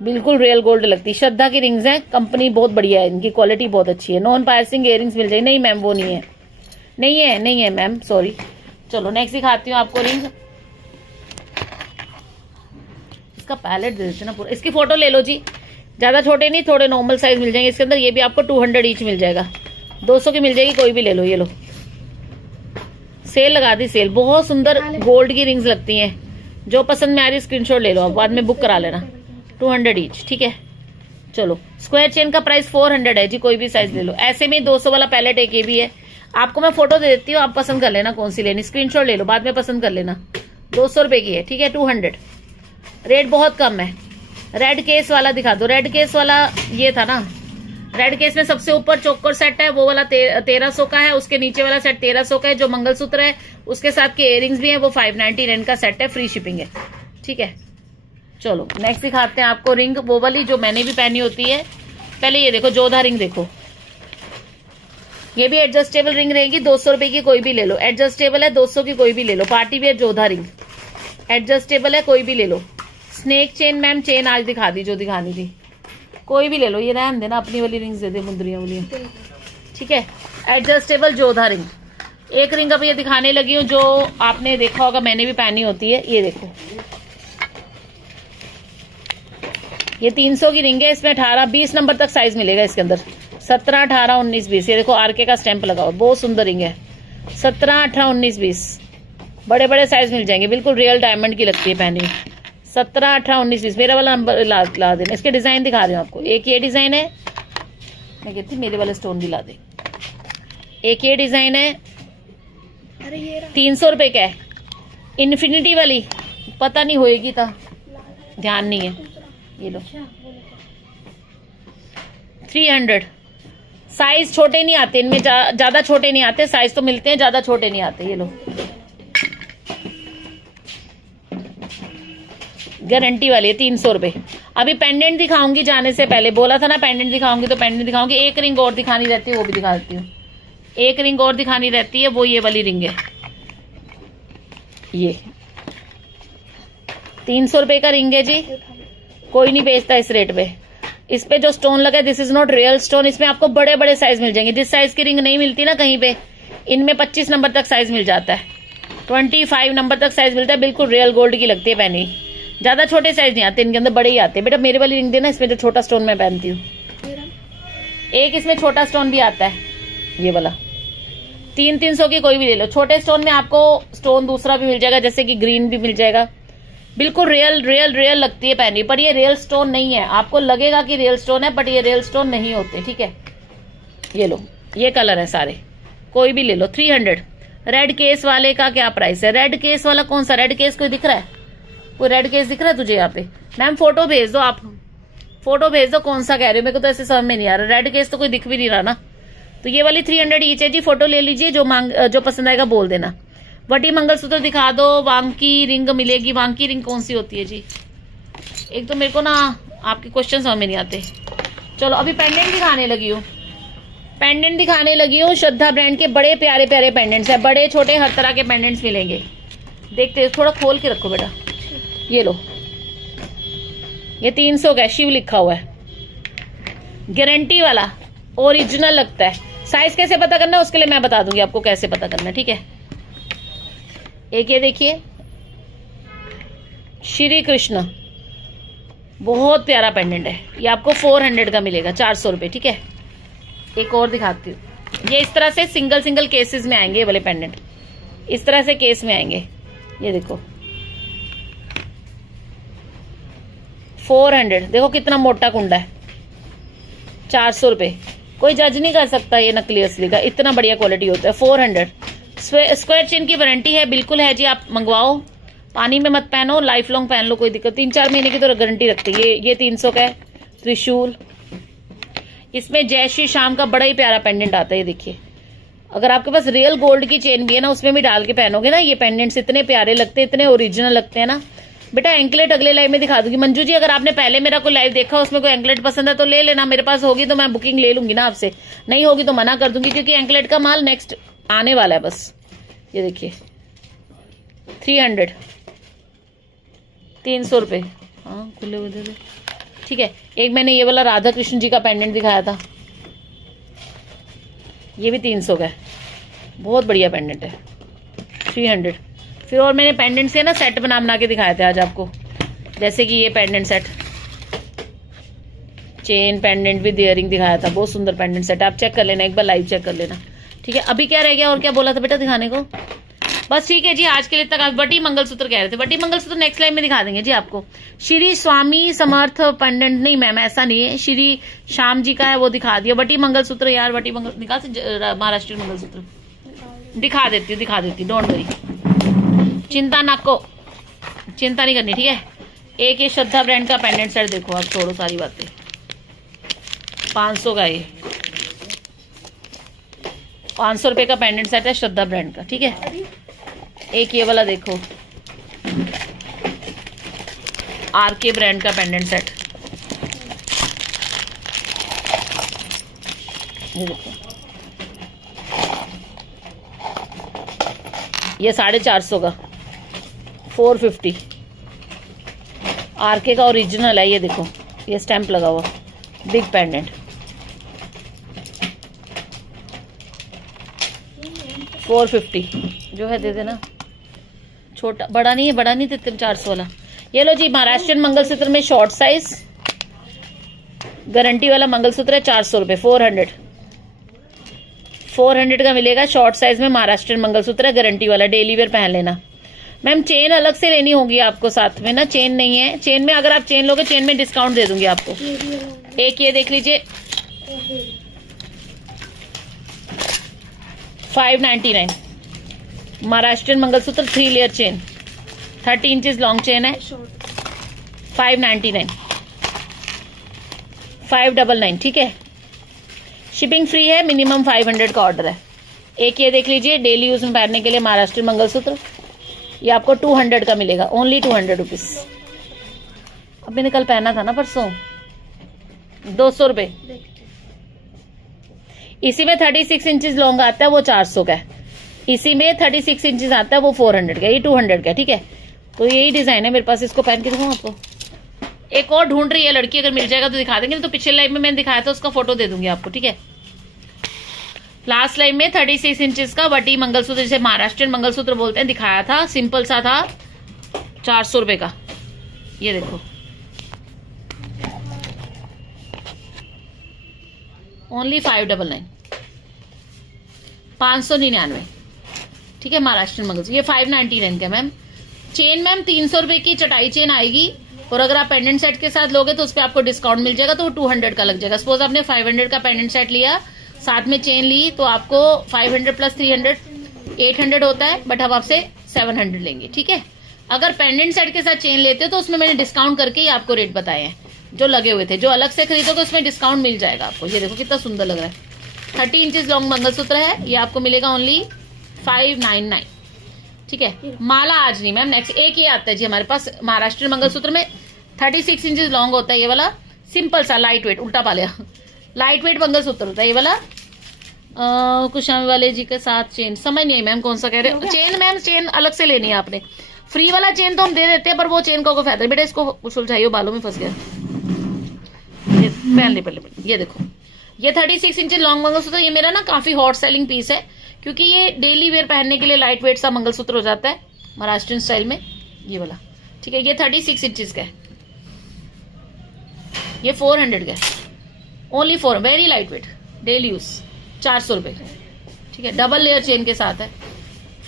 बिल्कुल रियल गोल्ड लगती है। श्रद्धा की रिंग्स हैं, कंपनी बहुत बढ़िया है, इनकी क्वालिटी बहुत अच्छी है। नॉन पायर्सिंग इयररिंग्स मिल जाएगी। नहीं मैम वो नहीं है, नहीं है मैम, सॉरी। चलो नेक्स्ट दिखाती हूँ आपको रिंग। इसका पैलेट दे देते ना पूरा, इसकी फोटो ले लो जी। ज्यादा छोटे नहीं, थोड़े नॉर्मल साइज मिल जाएंगे इसके अंदर। ये भी आपको 200 ईच मिल जाएगा, 200 की मिल जाएगी, कोई भी ले लो। ये लो, सेल लगा दी सेल। बहुत सुंदर गोल्ड की रिंग्स लगती हैं। जो पसंद में आ रही स्क्रीनशॉट ले लो, आप बाद में बुक करा लेना। 200 ईच, ठीक है। चलो स्क्वायर चेन का प्राइस 400 है जी, कोई भी साइज ले लो। ऐसे में 200 वाला पैलेट एक ये भी है। आपको मैं फोटो दे देती हूँ, आप पसंद कर लेना कौन सी लेनी, स्क्रीनशॉट ले लो, बाद में पसंद कर लेना। 200 रुपए की है, ठीक है। 200, रेट बहुत कम है। रेड केस वाला दिखा दो। रेड केस वाला ये था ना, रेड केस में सबसे ऊपर चोकर सेट है, वो वाला 1300 का है। उसके नीचे वाला सेट 1300 का है, जो मंगलसूत्र है उसके साथ के इयररिंग्स भी है, वो 599 का सेट है, फ्री शिपिंग है, ठीक है। चलो नेक्स्ट दिखाते हैं आपको रिंग, वो वाली जो मैंने भी पहनी होती है। पहले ये देखो, जोधा रिंग देखो, ये भी एडजस्टेबल रिंग रहेगी। 200 रुपए की कोई भी ले लो, एडजस्टेबल है। 200 की कोई भी ले लो, party wear Jodha ring adjustable है, कोई भी ले लो। स्नेक चेन मैम, चेन आज दिखा दी जो दिखानी थी, कोई भी ले लो। ये रहन देना, अपनी वाली रिंग्स दे दे, मुंदरियां वाली, ठीक है। Adjustable Jodha ring. एक रिंग अब ये दिखाने लगी हूँ जो आपने देखा होगा, मैंने भी पहनी होती है। ये देखो, ये 300 की रिंग है। इसमें 18-20 नंबर तक साइज मिलेगा इसके अंदर। 17, 18, 19, 20। ये देखो आरके का स्टैंप लगा हुआ, बहुत सुंदर रिंग है। 17, 18, 19, 20 बड़े बड़े साइज मिल जाएंगे, बिल्कुल रियल डायमंड की लगती है पहनी। 17, 18, 19, 20 मेरा वाला नंबर ला देना। इसके डिजाइन दिखा रही हूँ आपको। एक ये डिजाइन है, मैं कहती मेरे वाले स्टोन भी ला दे। एक ये डिजाइन है, अरे ये 300 रुपए का है। इन्फिनिटी वाली पता नहीं होएगी था, ध्यान नहीं है। ये लो 300। साइज छोटे नहीं आते इनमें, ज्यादा छोटे नहीं आते। साइज तो मिलते हैं, ज्यादा छोटे नहीं आते। ये लो, गारंटी वाली है, 300 रुपए। अभी पेंडेंट दिखाऊंगी जाने से पहले, बोला था ना पेंडेंट दिखाऊंगी, तो पेंडेंट दिखाऊंगी। एक रिंग और दिखानी रहती है, वो भी दिखा देती हूँ। एक रिंग और दिखानी रहती है, वो ये वाली रिंग है। ये 300 रुपए का रिंग है जी, कोई नहीं बेचता इस रेट पे। इस पे जो स्टोन लगा है, this is not real stone. इसमें आपको बड़े बड़े साइज मिल जाएंगे। जिस साइज की रिंग नहीं मिलती ना कहीं पे, इनमें 25 नंबर तक साइज मिल जाता है, 25 नंबर तक साइज मिलता है। बिल्कुल रियल गोल्ड की लगती है पहनी। ज्यादा छोटे साइज नहीं आते इनके अंदर, बड़े ही आते हैं। बेटा मेरे वाली रिंग देना, इसमें जो छोटा स्टोन मैं पहनती हूँ। एक इसमें छोटा स्टोन भी आता है, ये वाला। 300 की कोई भी ले लो। छोटे स्टोन में आपको स्टोन दूसरा भी मिल जाएगा, जैसे कि ग्रीन भी मिल जाएगा। बिल्कुल रियल लगती है पहनी, पर ये रियल स्टोन नहीं है। आपको लगेगा कि रियल स्टोन है, बट ये रियल स्टोन नहीं होते, ठीक है। ये लो, ये कलर है सारे, कोई भी ले लो। 300। रेड केस वाले का क्या प्राइस है? रेड केस वाला कौन सा? रेड केस कोई दिख रहा है? कोई रेड केस दिख रहा है तुझे यहाँ पे? मैम फोटो भेज दो, आप फोटो भेज दो, कौन सा कह रहे हो? मेरे को तो ऐसे समझ में नहीं आ रहा। रेड केस तो कोई दिख भी नहीं रहा ना। तो ये वाली 300 ईच है जी। फोटो ले लीजिए, जो पसंद आएगा बोल देना। वटी मंगलसूत्र दिखा दो। वांकी रिंग मिलेगी। वांकी रिंग कौन सी होती है जी? एक तो मेरे को ना आपके क्वेश्चन समझ में नहीं आते। चलो अभी पेंडेंट दिखाने लगी हूँ। पेंडेंट दिखाने लगी हूँ। श्रद्धा ब्रांड के बड़े प्यारे प्यारे पेंडेंट्स है, बड़े छोटे हर तरह के पेंडेंट्स मिलेंगे। देखते, थोड़ा खोल के रखो बेटा। ये लो, ये 300 का शिव लिखा हुआ है, गारंटी वाला, ओरिजिनल लगता है। साइज कैसे पता करना है उसके लिए मैं बता दूंगी आपको कैसे पता करना है, ठीक है। एक ये देखिए, श्री कृष्ण, बहुत प्यारा पेंडेंट है। ये आपको 400 का मिलेगा, 400 रुपए, ठीक है। एक और दिखाती हूँ। ये इस तरह से सिंगल सिंगल केसेस में आएंगे, ये वाले पेंडेंट इस तरह से केस में आएंगे। ये देखो 400, देखो कितना मोटा कुंडा है। 400 रुपए, कोई जज नहीं कर सकता ये नकली असली का, इतना बढ़िया क्वालिटी होता है। 400। स्क्वायर चेन की वारंटी है, बिल्कुल है जी। आप मंगवाओ, पानी में मत पहनो, लाइफ लॉन्ग पहन लो, कोई दिक्कत। 3-4 महीने की तो गारंटी रखती है। ये 300 का है। त्रिशूल, इसमें जय श्री श्याम का बड़ा ही प्यारा पेंडेंट आता है। ये देखिए, अगर आपके पास रियल गोल्ड की चेन भी है ना, उसमें भी डाल के पहनोगे ना, ये पेंडेंट्स इतने प्यारे लगते हैं, इतने ओरिजिनल लगते हैं ना। बेटा एंकलेट अगले लाइव में दिखा दूंगी। मंजू जी, अगर आपने पहले मेरा कोई लाइव देखा, उसमें कोई एंकलेट पसंद है तो ले लेना। मेरे पास होगी तो मैं बुकिंग ले लूंगी ना आपसे, नहीं होगी तो मना कर दूंगी, क्योंकि एंकलेट का माल नेक्स्ट आने वाला है बस। ये देखिए 300, 300 रुपए। हाँ खुले हुए दे दो। ठीक है। एक मैंने ये वाला राधा कृष्ण जी का पेंडेंट दिखाया था, ये भी 300 का है, बहुत बढ़िया पेंडेंट है, 300। फिर और मैंने पेंडेंट से ना सेट बना के दिखाए थे आज आपको, जैसे कि ये pendant set, chain pendant with earring दिखाया था, बहुत सुंदर पेंडेंट सेट। आप चेक कर लेना, एक बार लाइव चेक कर लेना, ठीक है। अभी क्या रह गया और क्या बोला था बेटा दिखाने को? बस ठीक है जी, आज के लिए तक। वटी मंगलसूत्र कह रहे थे, वटी मंगलसूत्र नेक्स्ट लाइव में दिखा देंगे जी आपको। श्री स्वामी समर्थ पेंडेंट नहीं मैम, ऐसा नहीं है, श्री श्याम जी का है, वो दिखा दिया। वटी मंगलसूत्र यार, वटी मंगल निकाल से, महाराष्ट्रीय मंगलसूत्र दिखा देती हूँ, डोंट वरी, चिंता ना को, चिंता नहीं करनी, ठीक है। एक ये श्रद्धा ब्रांड का पेंडेंट सेट देखो, आप छोड़ो सारी बातें, 500 का, ये 500 रुपए का पेंडेंट सेट है श्रद्धा ब्रांड का, ठीक है। एक ये वाला देखो, आरके ब्रांड का पेंडेंट सेट, ये देखो, ये 450 का, 450, आरके का ओरिजिनल है, ये देखो, ये स्टैंप लगा हुआ, बिग पेंडेंट, 450 जो है दे देना, छोटा बड़ा नहीं है, बड़ा नहीं देते 400 वाला। ये लो जी, महाराष्ट्रियन मंगलसूत्र में शॉर्ट साइज गारंटी वाला मंगलसूत्र है, 400 रुपये, 400 का मिलेगा शॉर्ट साइज में महाराष्ट्रियन मंगलसूत्र है, गारंटी वाला, डेली वेयर पहन लेना। मैम चेन अलग से लेनी होगी आपको, साथ में ना चेन नहीं है, चेन में अगर आप चेन लोगे, चेन में डिस्काउंट दे दूंगी आपको। एक ये देख लीजिए, 599 Maharashtrian mangalsutra 3 layer chain, 30 inches long chain है, 599, 599, ठीक है। शिपिंग फ्री है, मिनिमम 500 का ऑर्डर है। एक ये देख लीजिए, डेली यूज में पहनने के लिए महाराष्ट्रियन मंगलसूत्र, ये आपको 200 का मिलेगा, ओनली 200 रुपीज। अब मैंने कल पहना था ना परसों, 200 रुपये। इसी में 36 इंचेस लॉन्ग आता है, वो 400 का है। इसी में 36 इंचेस आता है, वो 400 का, ये 200 का, ठीक है। तो यही डिजाइन है मेरे पास, इसको पहन के दिखाऊं आपको। एक और ढूंढ रही है लड़की, अगर मिल जाएगा तो दिखा देंगे, तो पिछले लाइव में मैंने दिखाया था, उसका फोटो दे दूंगी आपको, ठीक है। लास्ट लाइव में 36 इंचेस का वटी मंगलसूत्र, जिसे महाराष्ट्रियन मंगलसूत्र बोलते हैं, दिखाया था, सिंपल सा था, 400 रुपए का। ये देखो, ओनली 599, 599, ठीक है, महाराष्ट्रियन मंगलसूत्र। ये 599 का मैम। चेन मैम 300 रुपए की चटाई चेन आएगी, और अगर आप पेंडेंट सेट के साथ लोगे तो उस पर आपको डिस्काउंट मिल जाएगा, तो वो 200 का लग जाएगा। सपोज आपने 500 का पेंडेंट सेट लिया, साथ में चेन ली, तो आपको 500 प्लस 300 800 होता है, बट हम आपसे 700 लेंगे, ठीक है। अगर पेंडेंट सेट के साथ चेन लेते हो तो उसमें मैंने डिस्काउंट करके ही आपको रेट बताए हैं जो लगे हुए थे। जो अलग से खरीदोगे उसमें डिस्काउंट मिल जाएगा आपको। ये देखो कितना सुंदर लग रहा है, 30 इंचेस लॉन्ग मंगलसूत्र है, ये आपको मिलेगा ओनली 599, ठीक है। माला आज नहीं मैम, नेक्स्ट एक ये आता है जी हमारे पास महाराष्ट्रीय मंगलसूत्र में, 36 इंचेस लॉन्ग होता है ये वाला, सिंपल सा लाइट वेट, उल्टा पालिया, लाइट वेट मंगलसूत्र होता है ये वाला। कुशामी वाले जी के साथ चेन, समझ नहीं आई मैम कौन सा कह रहे हो। चेन मैम, चेन अलग से लेनी है आपने, फ्री वाला चेन तो हम दे देते हैं, पर वो चेन का कोई फायदा नहीं बेटा, इसको सुलझाइयो, बालों में फंस गया। ये पहन ले पहले, ये देखो, ये 36 इंच लॉन्ग मंगलसूत्र, ये मेरा ना काफी हॉट सेलिंग पीस है, क्योंकि ये डेली वेयर पहनने के लिए लाइट वेट सा मंगलसूत्र हो जाता है महाराष्ट्रियन स्टाइल में, ये वाला, ठीक है। ये 36 इंचेस का है, ये 400 का है, only 4, very light weight, daily use, 400 रुपए, ठीक है। डबल लेयर चेन के साथ है,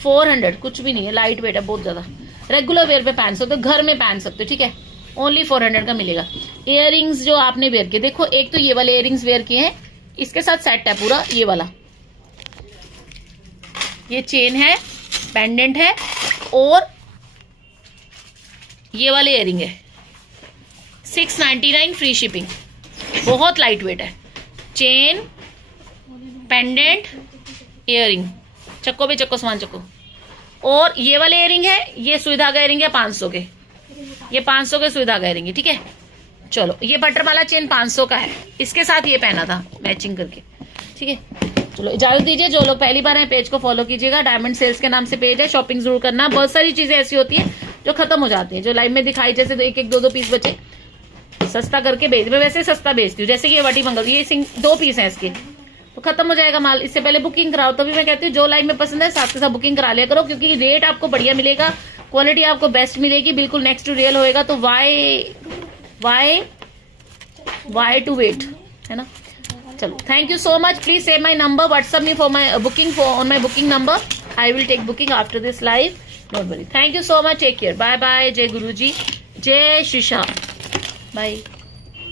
400, कुछ भी नहीं है, लाइट वेट है बहुत ज्यादा, रेगुलर वेयर पे पहन सकते हो, घर में पहन सकते हो, ठीक है। ओनली 400 का मिलेगा। इयररिंग्स जो आपने वेयर किए, देखो एक तो ये वाले इयररिंग्स वेयर किए हैं, इसके साथ सेट है पूरा ये वाला, ये चेन है, पेंडेंट है, और ये वाले इयररिंग है, 699 फ्री शिपिंग, बहुत लाइट वेट है। चेन, पेंडेंट, इयररिंग, चक्को पे चक्को, सामान चक्को। और ये वाले इयररिंग है, ये सुई धागा इयररिंग है 500 के, ये 500 के सुई धागा इयररिंग है, ठीक है। चलो ये बटर वाला चेन 500 का है, इसके साथ ये पहना था मैचिंग करके, ठीक है। चलो इजाजत दीजिए, जो लोग पहली बार हैं पेज को फॉलो कीजिएगा, डायमंड सेल्स के नाम से पेज है, शॉपिंग जरूर करना। बहुत सारी चीजें ऐसी होती है जो खत्म हो जाती है, जो लाइव में दिखाई, जैसे 1-1, 2-2 पीस बचे, सस्ता करके बेच, मैं वैसे सस्ता बेचती हूँ। जैसे कि ये वटी मंगल, ये 2 पीस है इसके, तो खत्म हो जाएगा माल। इससे पहले बुकिंग कराओ। तभी मैं कहती हूँ जो लाइन में पसंद है साथ के साथ बुकिंग करा लिया करो, क्योंकि रेट आपको बढ़िया मिलेगा, क्वालिटी आपको बेस्ट मिलेगी, बिल्कुल नेक्स्ट टू रियल होएगा। तो वाई टू वेट, है ना। चलो, thank you so much. Please save my number, whatsapp me for my booking, on my booking number. I will take booking after this live, don't worry. Thank you so much, take care, bye bye. जय गुरु जी, जय Shri Shyam, bye.